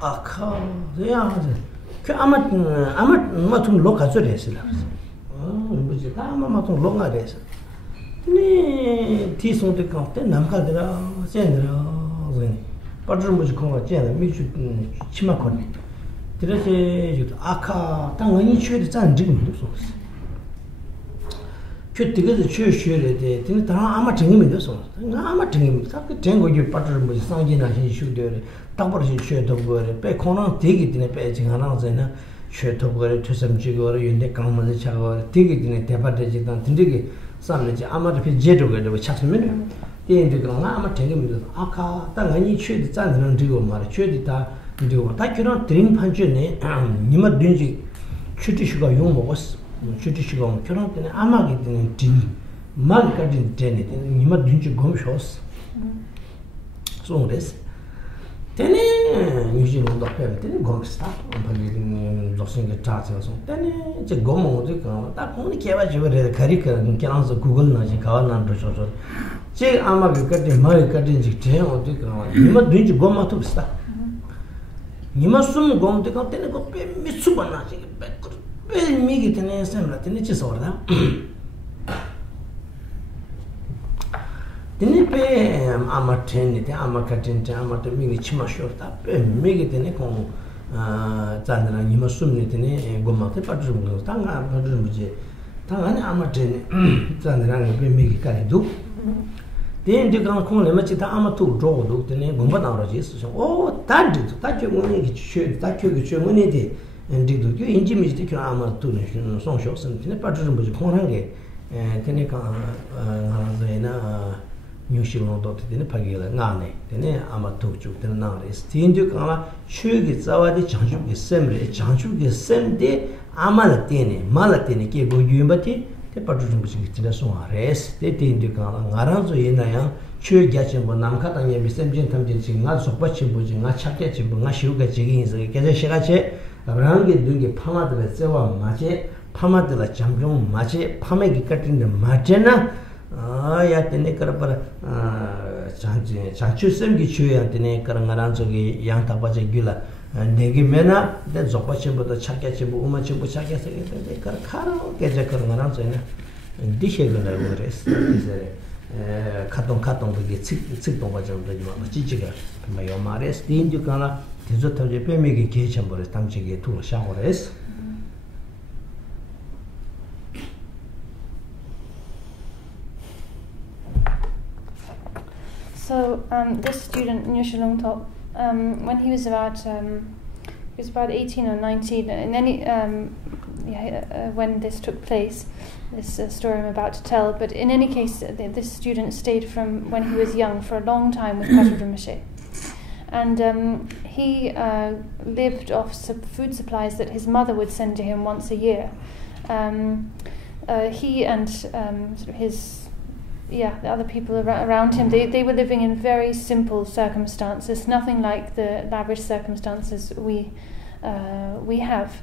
아카 야 그 아마 좀 로카저레스라 뭐지 아마 좀 로가레스 네 티송데 때 남가더라 젠더라 그러니 빠트를 뭐지 그거 젠 미주 치마코네 그래서 아카 당연히 취해도 짠 지금 없어 그때가 최셔래데 근데 다 아마 정임인데서 아마 정임 딱 된거기 빠트를 뭐지 상기나 신슈들 딱버지 최도 거래 배 코너 되게 되네 배 지금 하나잖아 최도 거래 최섬지거래 윤대 강만에 차거 되게 되네 대바되지단 된게 삼내지 아마도 그 제도가 찾으면 얘들가 아마 정임인데 아까 당연히 최도 짠는 저거 말이야 최도다 이거 다 그런 드림 판주네 니마 된지 최도시가 용 먹었어 주디시가 결혼 때는 아마게 되는 딘 말까지 되네 니마 딘지 검쇼스 송데스 때네 유진도 앞에 때네 검스타 엄청나게 조선게 타서서 때네 이제 검모도 딱 보니 개와지버래 가리가 그냥서 구글 나지 가와난도 저저 제 아마게 그때 말까지 제 어디 가 니마 딘지 검마도 비싸 니마 숨 검도 때네 거 미수바나지 왜 미기 되네 셈라 되네 지서다 되네 빼 아마텐데 아마카텐데 아마테 미니 치마쇼다 빼 미기 되네 공 잔드라 니마 숨니 되네 고마테 빠르는 당가 빠르는 뭐지 당안에 아마텐 잔드라 빼 미기 까리도 된데 강 콩을 맞지다 아마투 조도 되네 공부다로지 있어 오 다디도 다죠 뭐니 기 다교 기 뭐니데 엔디도 그 인지미지 그 아마 또는 송쇼선 근데 빠르는 뭐지 콩한게 테니까 하나제나 뉴실로도 되는 파기가 나네 되네 아마 도쪽 되는 나래 스틴도 아마 추기 자와디 장주기 셈레 장주기 셈데 아마라 되네 말라 되네 게 고유임바티 때 빠르는 뭐지 진짜 송아레스 때 텐도 아마 나라조 예나야 chue gyachin bo namkha tangye bisemjin tamjin chi nga sokpa chimbo chi nga chakya chimbo nga shiuga chigi insa geze shiga che rangi dungi pamadila sewa mache pamadila chambyong mache pamagi katinda mache na ya tene kara para chanchu semgi chue ya tene kara ngaranzo ki yang takpa che gyula negi mena de zokpa chimbo to chakya chimbo uma chimbo chakya sege kara karo geze kara ngaranzo ina dishe gana ures 카동 그게 측동 과정도 좀 지지가 뭐 요마레 스틴도 가나 대저 터제 빼매기 계천벌에 당직에 두고 샤워레스 So this student Nyushilung Top, when he was about 18 or 19, and then when this took place, this story I'm about to tell, but in any case, this student stayed from when he was young for a long time with Patrul Rinpoche. And he lived off food supplies that his mother would send to him once a year. He and sort of the other people around him, they were living in very simple circumstances, nothing like the lavish circumstances we have.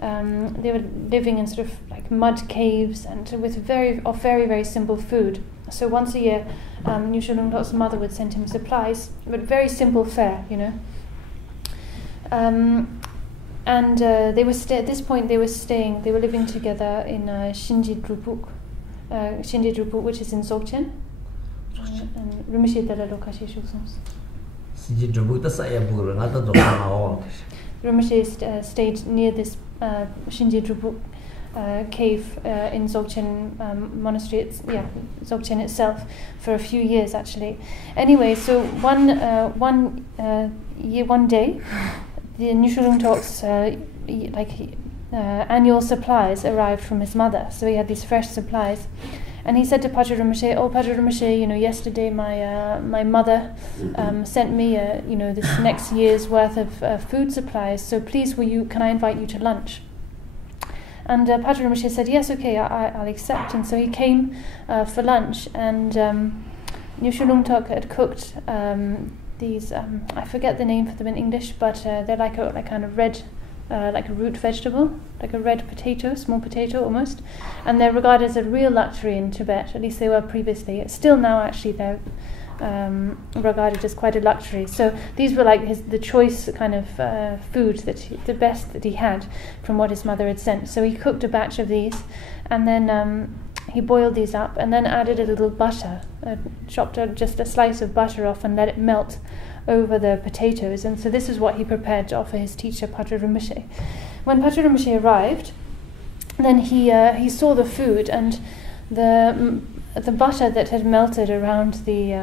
They were living in sort of like mud caves and with very very simple food. So once a year, Nyushilung Top's mother would send him supplies, but very simple fare, you know. And they were at this point they were living together in Shinji Drupuk, which is in Dzogchen. And Rinpoche dala lokashi shusons. Shinji Drupuk ta saya bugro na ta dokama. Rinpoche stayed near this Shinji Drupuk cave in Dzogchen monastery. Dzogchen itself for a few years actually. Anyway, so one day, the Nyushilung Top's annual supplies arrived from his mother. So he had these fresh supplies, and he said to Patrul Rinpoche, "Oh, Patrul Rinpoche, yesterday my mother sent me this next year's worth of food supplies. So please, can I invite you to lunch?" And Patrul Rinpoche said, "Yes, okay, I'll accept." And so he came for lunch, and Nyushilung Top had cooked these. I forget the name for them in English, but they're like kind of red. Like a root vegetable, like a red potato, small potato almost, and they're regarded as a real luxury in Tibet. At least they were previously. Still now, actually, they're regarded as quite a luxury. So these were like the choice kind of food the best that he had from what his mother had sent. So he cooked a batch of these, and then he boiled these up, and then added a little butter, chopped just a slice of butter off, and let it melt over the potatoes. And so this is what he prepared to offer his teacher Patrul Rinpoche. When Patrul Rinpoche arrived, then he saw the food, and the butter that had melted around the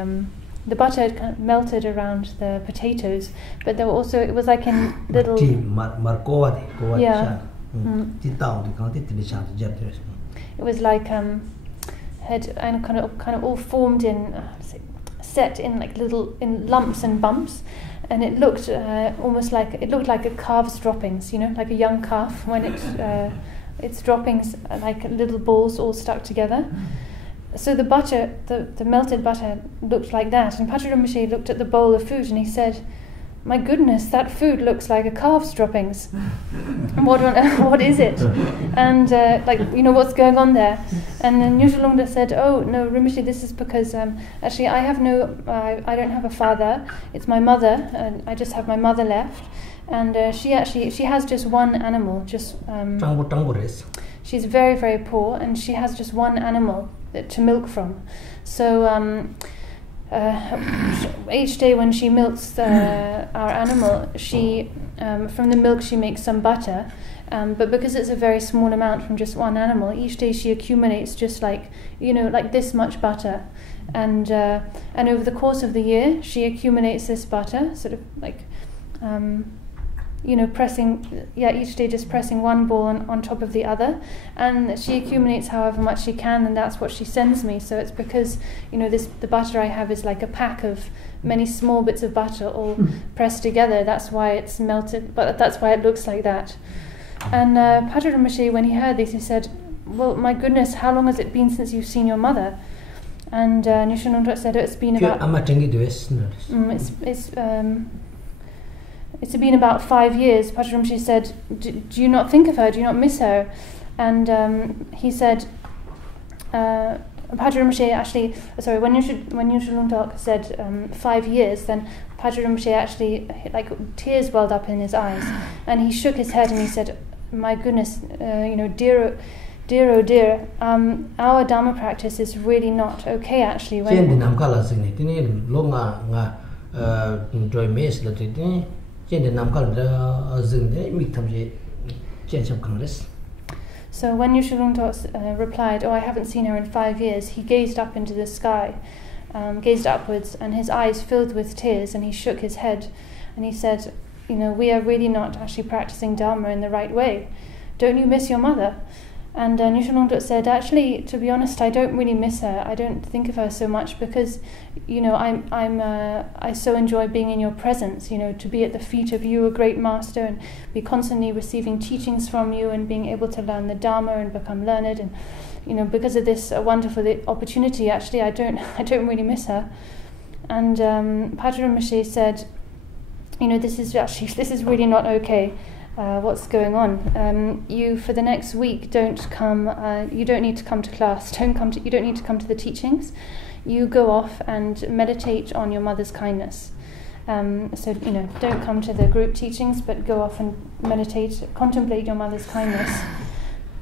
butter had kind of melted around the potatoes, but there were also, it was like in little it was like had kind of all formed in set in like in lumps and bumps, and it looked almost like a calf's droppings, like a young calf when its droppings like little balls all stuck together. So the butter, the melted butter looked like that, and Patrul Rinpoche looked at the bowl of food and he said, "My goodness, that food looks like a calf's droppings. What is it?" And what's going on there? And then Nyushilung Top said, "Oh no, Rinpoche, this is because actually I don't have a father. It's my mother, and I just have my mother left. And she has just one animal. She's very very poor, and she has just one animal to milk from. So." Each day when she milks our animal, she from the milk she makes some butter, but because it's a very small amount from just one animal, each day she accumulates just like this much butter, and over the course of the year she accumulates this butter, sort of like pressing, each day just pressing one ball on top of the other, and she accumulates however much she can, and that's what she sends me. So it's because the butter I have is like a pack of many small bits of butter all pressed together. That's why it's melted, but that's why it looks like that. And Patrul Rinpoche, when he heard this, he said, "Well, my goodness, how long has it been since you've seen your mother?" And Nyushul Lungtok said it's been about it's been about 5 years. Patrul Rinpoche said, do you not think of her? Do you not miss her? And he said, Patrul Rinpoche actually, sorry, when Nyushul Lungtok said 5 years, then Patrul Rinpoche actually, like, tears welled up in his eyes, and he shook his head and he said, my goodness, dear, oh dear, our Dharma practice is really not okay actually. So when Nyushul Lungtok replied, I haven't seen her in 5 years, he gazed up into the sky, gazed upwards, and his eyes filled with tears, and he shook his head, and he said, we are really not actually practicing Dharma in the right way. Don't you miss your mother? And Nyushul Lungtok said, actually, to be honest, I don't really miss her. I don't think of her so much because, I so enjoy being in your presence, to be at the feet of you, a great master, and be constantly receiving teachings from you and being able to learn the Dharma and become learned. And, because of this wonderful opportunity, actually, I don't really miss her. And Patrul Rinpoche said, this is really not okay. What's going on? You, for the next week, don't come. You don't need to come to class. You don't need to come to the teachings. You go off and meditate on your mother's kindness. So don't come to the group teachings, but go off and meditate, contemplate your mother's kindness.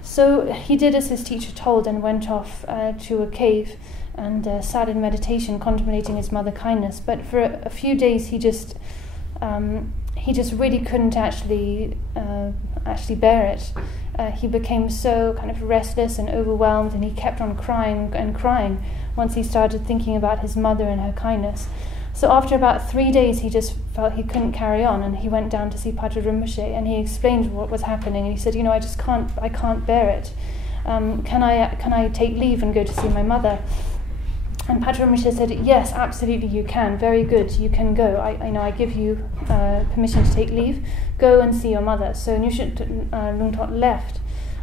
So he did as his teacher told and went off to a cave and sat in meditation, contemplating his mother kindness. But for a few days, he just really couldn't actually bear it. He became so kind of restless and overwhelmed, and he kept on crying and crying once he started thinking about his mother and her kindness. So after about 3 days, he just felt he couldn't carry on, and he went down to see Patrul Rinpoche, and he explained what was happening, and he said, I can't bear it. Can I take leave and go to see my mother? And Patrul Rinpoche said, yes, absolutely you can. Very good, you can go. I give you permission to take leave. Go and see your mother. So Nyushul Lungtok left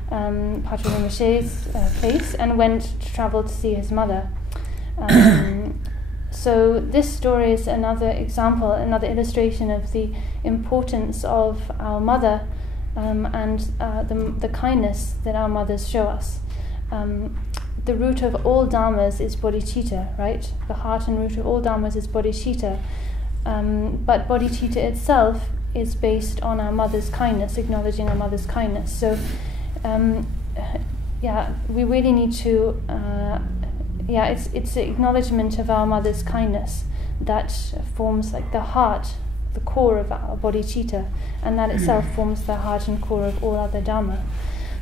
Patrul Rinpoche's place and went to travel to see his mother. So this story is another example, another illustration of the importance of our mother and the kindness that our mothers show us. The root of all dharmas is bodhicitta, right? The heart and root of all dharmas is bodhicitta. But bodhicitta itself is based on our mother's kindness, acknowledging our mother's kindness. So, we really need to, it's the acknowledgement of our mother's kindness that forms like the heart, the core of our bodhicitta, and that itself forms the heart and core of all other dharma.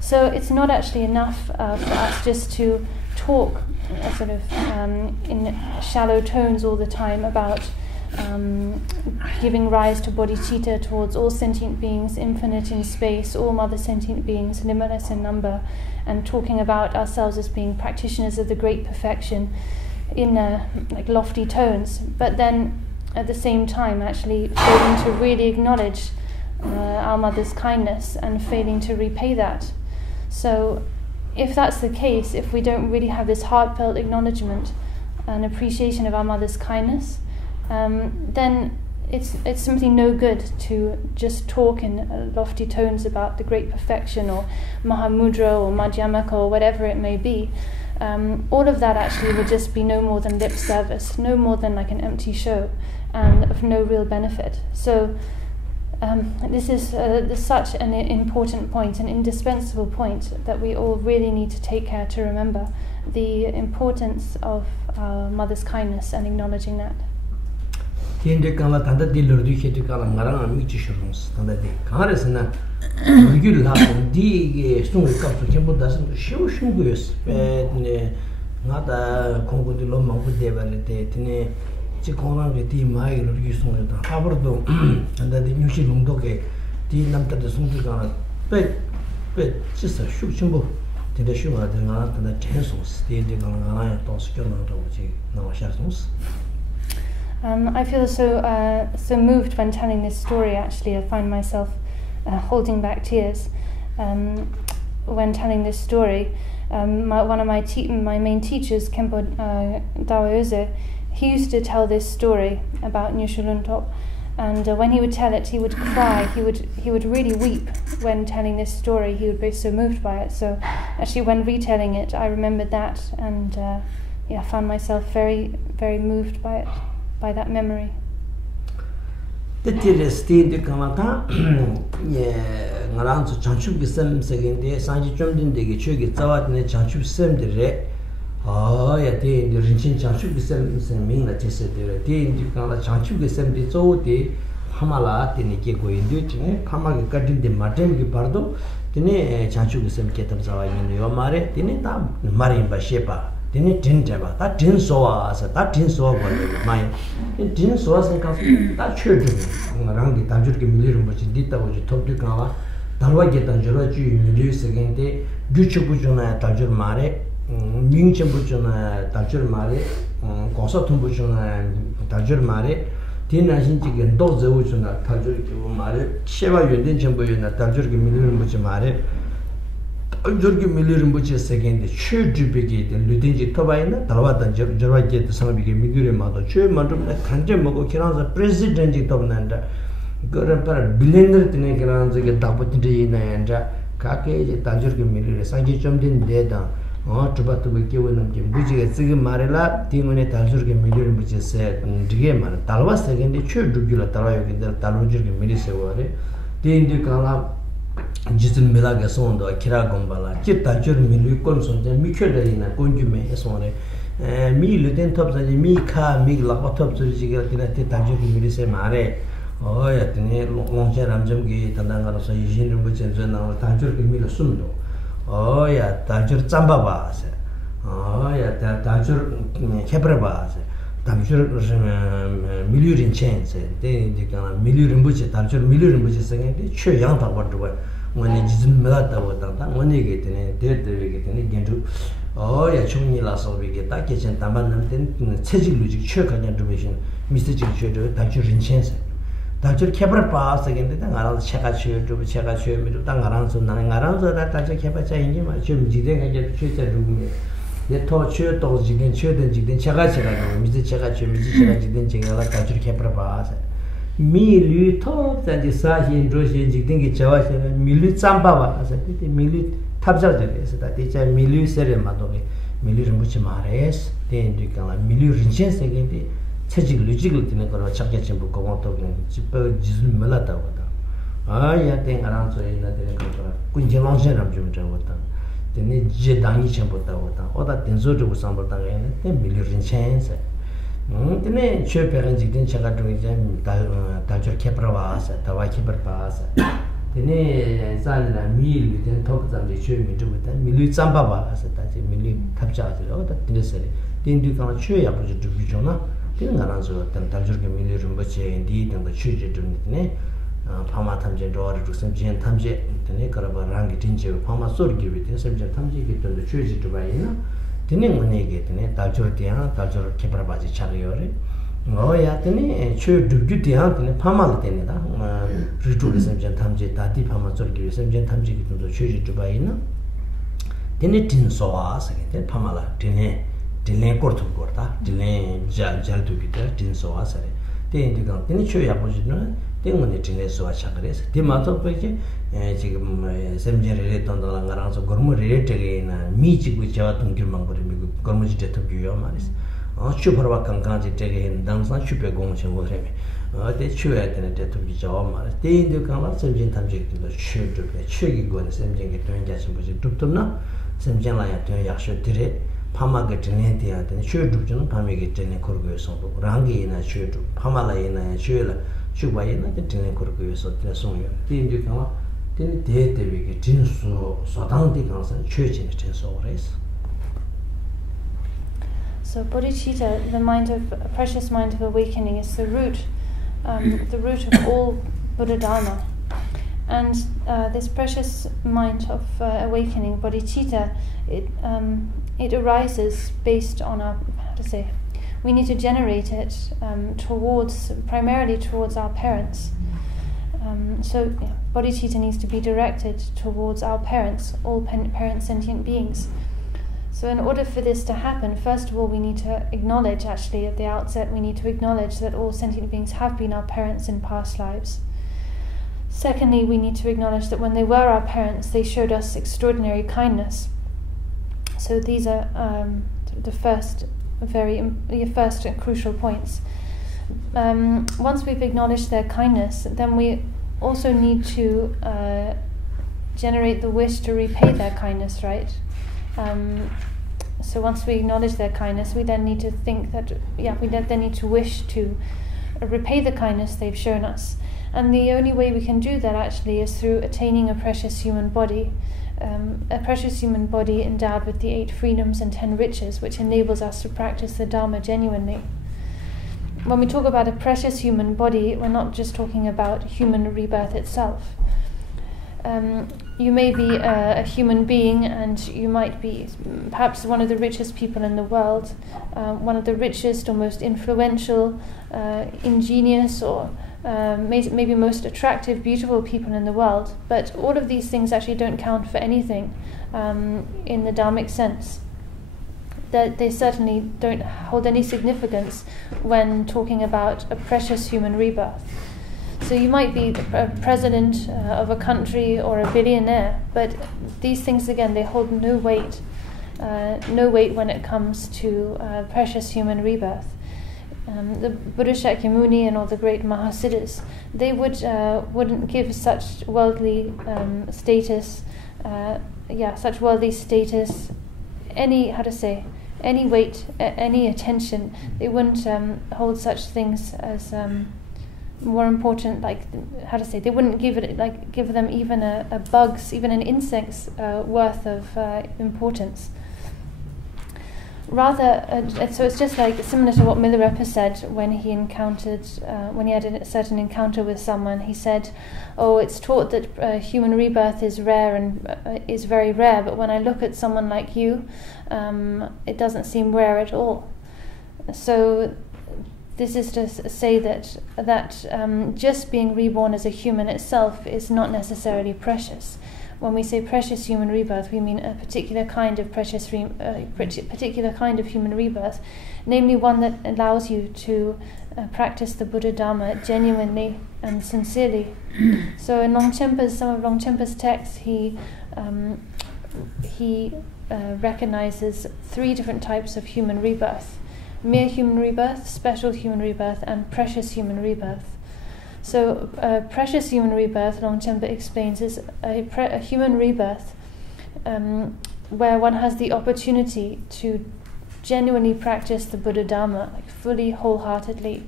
So it's not actually enough for us just to talk in shallow tones all the time about giving rise to bodhicitta towards all sentient beings, infinite in space, all mother sentient beings, limitless in number, and talking about ourselves as being practitioners of the great perfection in lofty tones, but then at the same time actually failing to really acknowledge our mother's kindness and failing to repay that. So if that's the case, if we don't really have this heartfelt acknowledgement and appreciation of our mother's kindness, then it's simply no good to just talk in lofty tones about the great perfection or Mahamudra or Madhyamaka or whatever it may be. All of that actually will just be no more than lip service, no more than like an empty show, and of no real benefit. So this is such an important point, an indispensable point that we all really need to take care to remember the importance of our mother's kindness and acknowledging that. Tende kala tanda dilur du kheti kala ngarang ami chishurums tanda de karesna yul la di stung kapsu kembo dasen shu guyos ne ngada kongo de lo mangu de balete tine chi konang de di mai lo yu sung da habordo tanda de nyushi lungdo ke di namta de sung ga pe chisa shu chimbo tende shu ga de ngana tanda tensos de kala ngana ya to skyo na do chi na wa sharsos. I feel so moved when telling this story. Actually, I find myself holding back tears. when telling this story. One of my main teachers, Khenpo Daoyose, he used to tell this story about Nyushu Luntop, and when he would tell it, he would cry. He would really weep when telling this story. He would be so moved by it. So actually, when retelling it, I remembered that, and found myself very, very moved by it, by that memory. The Tirestin de Kamata, Naranzo Chanchu Bissem Second, Sanji Jumdin de Gichugi, Zawat and Chanchu Sem de Re. Oh, yeah, the Rinchin Chanchu Bissem Seming, that is the Kala Chanchu Bissem de Zo de Hamala, the Nikiko in Dutine, Hamaga cutting the Martin Gipardo, the Chanchu Bissem Ketam Zawa in the Yomare, the Nita Marin Bashepa. Didn't Tintaba, that tin saw us, that tin saw mine. It tin saw us and that church around the Tajurki Milirum, which did that was a top to Kala, Talwa get Anjuraji, Milius again, the Duchubujuna Tajur Mare, Minchabuchuna Tajur Mare, Kosatumbuchuna Tajur Mare, Tina Hinchik and Doze Uchuna Tajurki Mare, Sheva Yudinchabuina Tajurki Milirum Buchamare. Jorgi Milirimbuchi second, the church brigade, and Ludinji Tobaina, Talwata, Jaraki, the Samabi, Migurimado, Chu, Madam, Kanjamoko, Kiranza, President Tobnanda, Gorapara, Billender Tinegrans, get Tapoti and Kake, Tajurki Milir, Sanji jumped in dead, or to but to be given them, Buji, Sigi Marilla, Timone Tajurki Milir, which is said, Degyal, Talwa second, the church Dugula Talayo, the Talujurki Milisawari, the Indicala. Jitin Milaga Sondo, Kira Gombala, Kitajur Milukonson, Mikurina, Conjume, Esone, me Lutin Tops and me car, me Laptop to Tajur Milise Mare, oh, at the Loncher Ramjam Gate, and Nanga, so Eugene Butch and General Tajur Milasundo, oh, yeah, Tajur Zambabas, oh, yeah, Tajur Kebrabas. Tajur Milurin chains, they can Milurin Butch, Tajur Milurin Butch second, Chu Yanta what to when it is Melata, when you get in a theatre, we get again to oh, yeah, Chuni Lasso, we get that kitchen, Taman, and Tejiluji Church contribution, Mr. Chichu, Tajur in chains. Tajur Kebra pass again, the Tangaran Chakachu to Chakachu, Tangaran, so Nangaran, that Tajur Kepacha in him, I should Jidek, I get Twitter room. The torture those Jidin children, Jidin Chagacha, Mr. Chagachu, Mr. Jidin Chagala, Tajur Kebra pass. Me, Lu top, and the Sahi and Joshi, Jidin Chavacha, Milu Zambaba, as I did, Milu Tabza, that is a Milu Seremadovi, Milu Muchimares, then you can Milu Rinchens again, the Tajik logical Tinaka Chakachin book of Chipper Jizum Melata. Ah, yeah, think around so in the Kunjalan of Jumjawata. The Jedani Champota, or that Tenzo to Sambota, then Million chance. The name Chopper didn't Chagatu, Tajur Kepravas, Tawaki Pass. The name Zan meal within talks and the show me to with them. Milu Zambaba, as a million captures, or that necessary. Then you can show up to Vijona, then answer Tajur Million Bache indeed, and the children to the Pama Tamje daughter to some Jan Tamje, the Nekaraba Rangi Tinche, Pama Sur give it, some Jan Tamje get on the church to buy in. The name when they get in it, Tajur Tiana, Tajur Kebrabazi Chariore. Oh, yeah, the name, Chur to duty out in a Pama Tenida, Ritu some Jan Tamje, Tati Pama Sur give some Jan Tamje get on the church to buy in. Then it didn't so ask again, Pamala, Dine Cortucorta, Dine Jal to be there, didn't so ask it. Then you show your position. Then when it is so a chakras, the matter of which some generate on the Langarans of Gormu related in Michi, which are to Gilmango, Gormuji to Guyomaris. Oh, Chuparwa can take in dance and Chupa Gomch and whatever. They chew at the death of Guyomaris. They do come out some gentamject to the church to play Chuggy go the same thing to Jason was a Duptona, some Janaya to Yakshu Tire. Pamagetinenti and Churdujan, Pamigatin and Corguson, Rangi in a church, Pamala in a chula, Chubayana, the Tin Corgus of the Sonia. Then you come up, then the theatre we get in so Sotanticans and church in the Tinso race. So bodhicitta, the precious mind of awakening, is the root of all Buddha Dharma. And this precious mind of awakening, bodhicitta, it arises based on our, we need to generate it primarily towards our parents. So bodhicitta needs to be directed towards our parents, all parent sentient beings. So in order for this to happen, first of all, we need to acknowledge, actually at the outset, we need to acknowledge that all sentient beings have been our parents in past lives. Secondly, we need to acknowledge that when they were our parents, they showed us extraordinary kindness. So these are the first and crucial points. Once we've acknowledged their kindness, then we also need to generate the wish to repay their kindness, right? So once we acknowledge their kindness, we then need to think that, we then need to wish to repay the kindness they've shown us. And the only way we can do that actually is through attaining a precious human body endowed with the 8 freedoms and 10 riches, which enables us to practice the Dharma genuinely. When we talk about a precious human body, we're not just talking about human rebirth itself. You may be a human being, and you might be perhaps one of the richest people in the world, one of the richest or most influential, ingenious, or maybe most attractive, beautiful people in the world. But all of these things actually don't count for anything in the Dharmic sense. That they certainly don't hold any significance when talking about a precious human rebirth. So you might be a president of a country or a billionaire, but these things, again, they hold no weight when it comes to precious human rebirth. The Buddha Shakyamuni and all the great Mahasiddhas, they wouldn't give such worldly status, any weight, any attention. They wouldn't hold such things as more important, they wouldn't give them even a bug's, even an insect's worth of importance. Rather, so it's just like similar to what Milarepa said when he had a certain encounter with someone. He said, "Oh, it's taught that human rebirth is rare and is very rare, but when I look at someone like you, it doesn't seem rare at all." So this is to say that just being reborn as a human itself is not necessarily precious. When we say precious human rebirth, we mean a particular kind of particular kind of human rebirth, namely one that allows you to practice the Buddha Dharma genuinely and sincerely. So in some of Longchenpa's texts, he recognizes 3 different types of human rebirth: mere human rebirth, special human rebirth, and precious human rebirth. So precious human rebirth, Longchenpa explains, is a human rebirth where one has the opportunity to genuinely practice the Buddha Dharma, fully, wholeheartedly.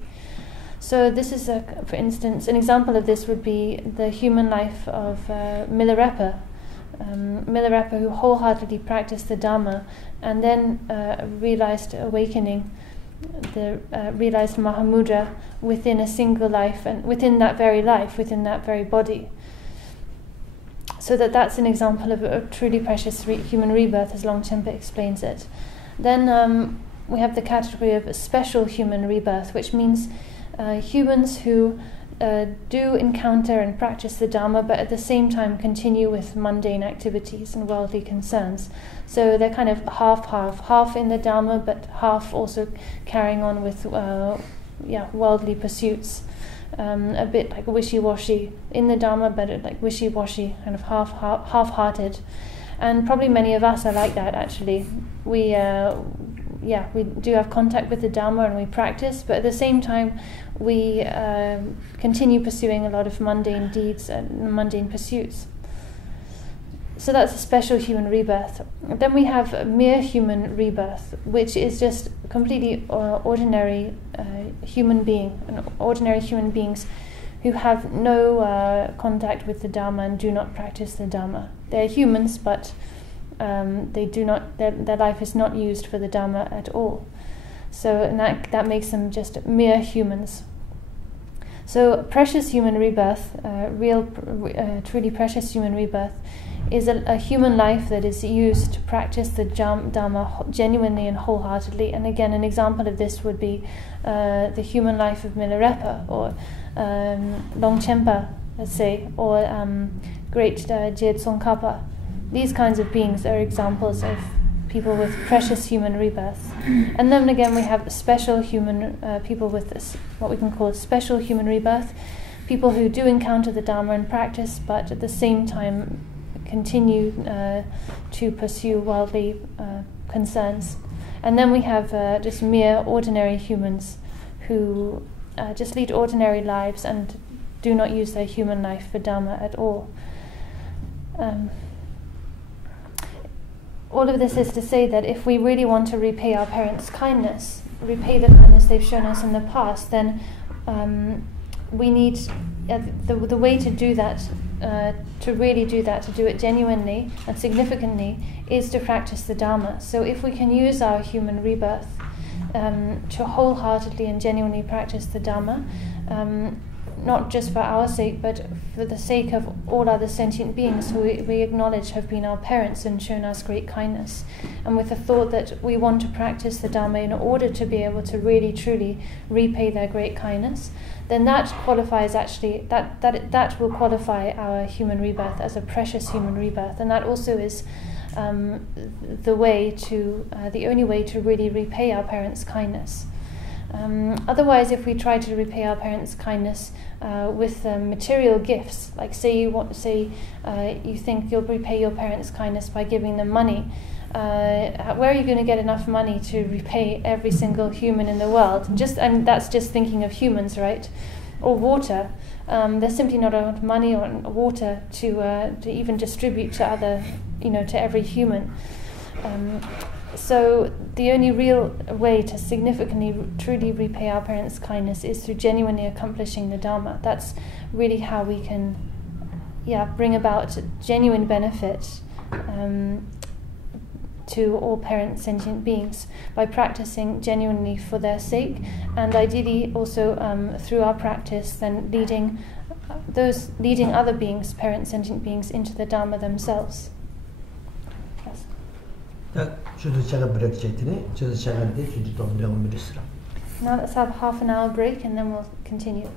So this is, for instance, an example of this would be the human life of Milarepa. Milarepa, who wholeheartedly practiced the Dharma and then realized awakening, realized Mahamudra within a single life, and within that very life, within that very body. So that's an example of a truly precious human rebirth, as Longchenpa explains it. Then we have the category of special human rebirth, which means humans who do encounter and practice the Dharma, but at the same time continue with mundane activities and worldly concerns. So they're kind of half in the Dharma, but half also carrying on with worldly pursuits. A bit like wishy-washy in the Dharma, but like wishy-washy, kind of half-hearted. And probably many of us are like that, actually. We do have contact with the Dharma and we practice, but at the same time we continue pursuing a lot of mundane deeds and mundane pursuits. So that's a special human rebirth. Then we have a mere human rebirth, which is just completely ordinary human beings who have no contact with the Dharma and do not practice the Dharma. They're humans, but they do not. Their life is not used for the Dharma at all. So that makes them just mere humans. So precious human rebirth, truly precious human rebirth, is a human life that is used to practice the Dharma genuinely and wholeheartedly. And again, an example of this would be the human life of Milarepa or Longchenpa, let's say, or great Jed Tsongkhapa. These kinds of beings are examples of people with precious human rebirth. And then again we have special human people with this, what we can call special human rebirth, people who do encounter the Dharma in practice, but at the same time continue to pursue worldly concerns. And then we have just mere ordinary humans who just lead ordinary lives and do not use their human life for Dharma at all. All of this is to say that if we really want to repay our parents' kindness, repay the kindness they've shown us in the past, then we need the way to do that, to really do that, to do it genuinely and significantly, is to practice the Dharma. So if we can use our human rebirth to wholeheartedly and genuinely practice the Dharma, not just for our sake, but for the sake of all other sentient beings who we acknowledge have been our parents and shown us great kindness, and with the thought that we want to practice the Dharma in order to be able to really truly repay their great kindness, then that qualifies actually, that will qualify our human rebirth as a precious human rebirth, and that also is the only way to really repay our parents' kindness. Otherwise, if we try to repay our parents' kindness with material gifts, like say you think you'll repay your parents' kindness by giving them money, where are you going to get enough money to repay every single human in the world? And that's just thinking of humans, right? Or water. There's simply not enough money or water to even distribute to other, to every human. So the only real way to significantly, truly repay our parents' kindness is through genuinely accomplishing the Dharma. That's really how we can, bring about genuine benefit to all parent sentient beings by practicing genuinely for their sake, and ideally also through our practice then leading other beings, parent sentient beings, into the Dharma themselves. Now let's have half an hour break and then we'll continue.